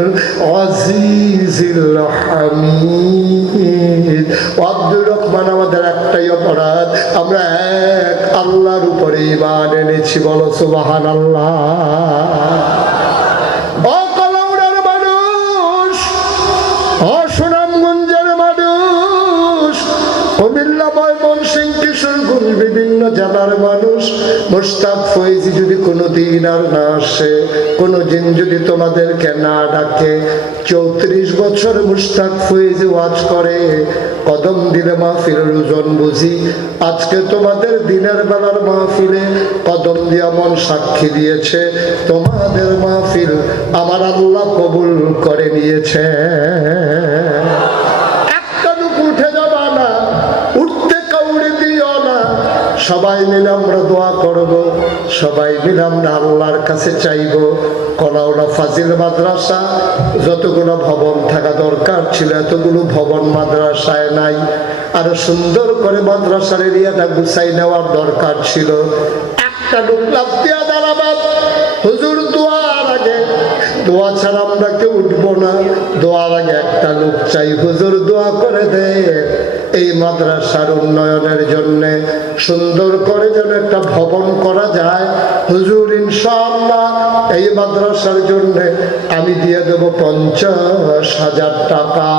আজিজিল হামিদ। আব্দুর রহমান, আমাদের একটাই অপরাধ, আমরা এক আল্লাহর উপরে ঈমান এনেছি। বলো সুবহানাল্লাহ। ও কলাউড়ার মানুষ, ও সুনামগঞ্জের মানুষ, কুমিল্লা, ময়মনসিংহ, কিশোরগঞ্জ, বিভিন্ন জেলার মানুষ, মুশতাক ফয়েজি যদি কোনোদিন আর না আসে, কোনোদিন যদি তোমাদেরকে না ডাকে, 34 বছর মুশতাক ফয়েজি ওয়াজ করে, কদম দিলে মাহফিলের ওজন বুঝি। আজকে তোমাদের দিনের বেলার মাহফিলে কদম দিয়া মন সাক্ষী দিয়েছে, তোমাদের মাহফিল আমার আল্লাহ কবুল করে নিয়েছে। একটা লুক উঠে যাবা না, উঠতে কাউরে দিও না। সবাই মিলে আমরা দোয়া করব, সবাই মিলে আমরা আল্লাহর কাছে চাইব। কলাউড়া ফাজিল মাদ্রাসা যতগুলো ভবন থাকা দরকার ছিল, এতগুলো ভবন মাদ্রাসায় নাই। আরো সুন্দর করে মাদ্রাসার এরিয়াটা গুছাই নেওয়ার দরকার ছিল। একটা লোক লাভ দিয়া দাঁড়াবাদ, হুজুর দোয়ার আগে, দোয়া ছাড়া আমরা কেউ উঠবো না। দোয়ার আগে একটা লোক চাই, হুজুর দোয়া করে দে এই মাদ্রাসার উন্নয়নের জন্য, সুন্দর করে যেন একটা ভবন করা যায়। হুজুর ইনশাআল্লাহ এই মাদ্রাসার জন্য আমি দিয়ে দেব 50,000 টাকা।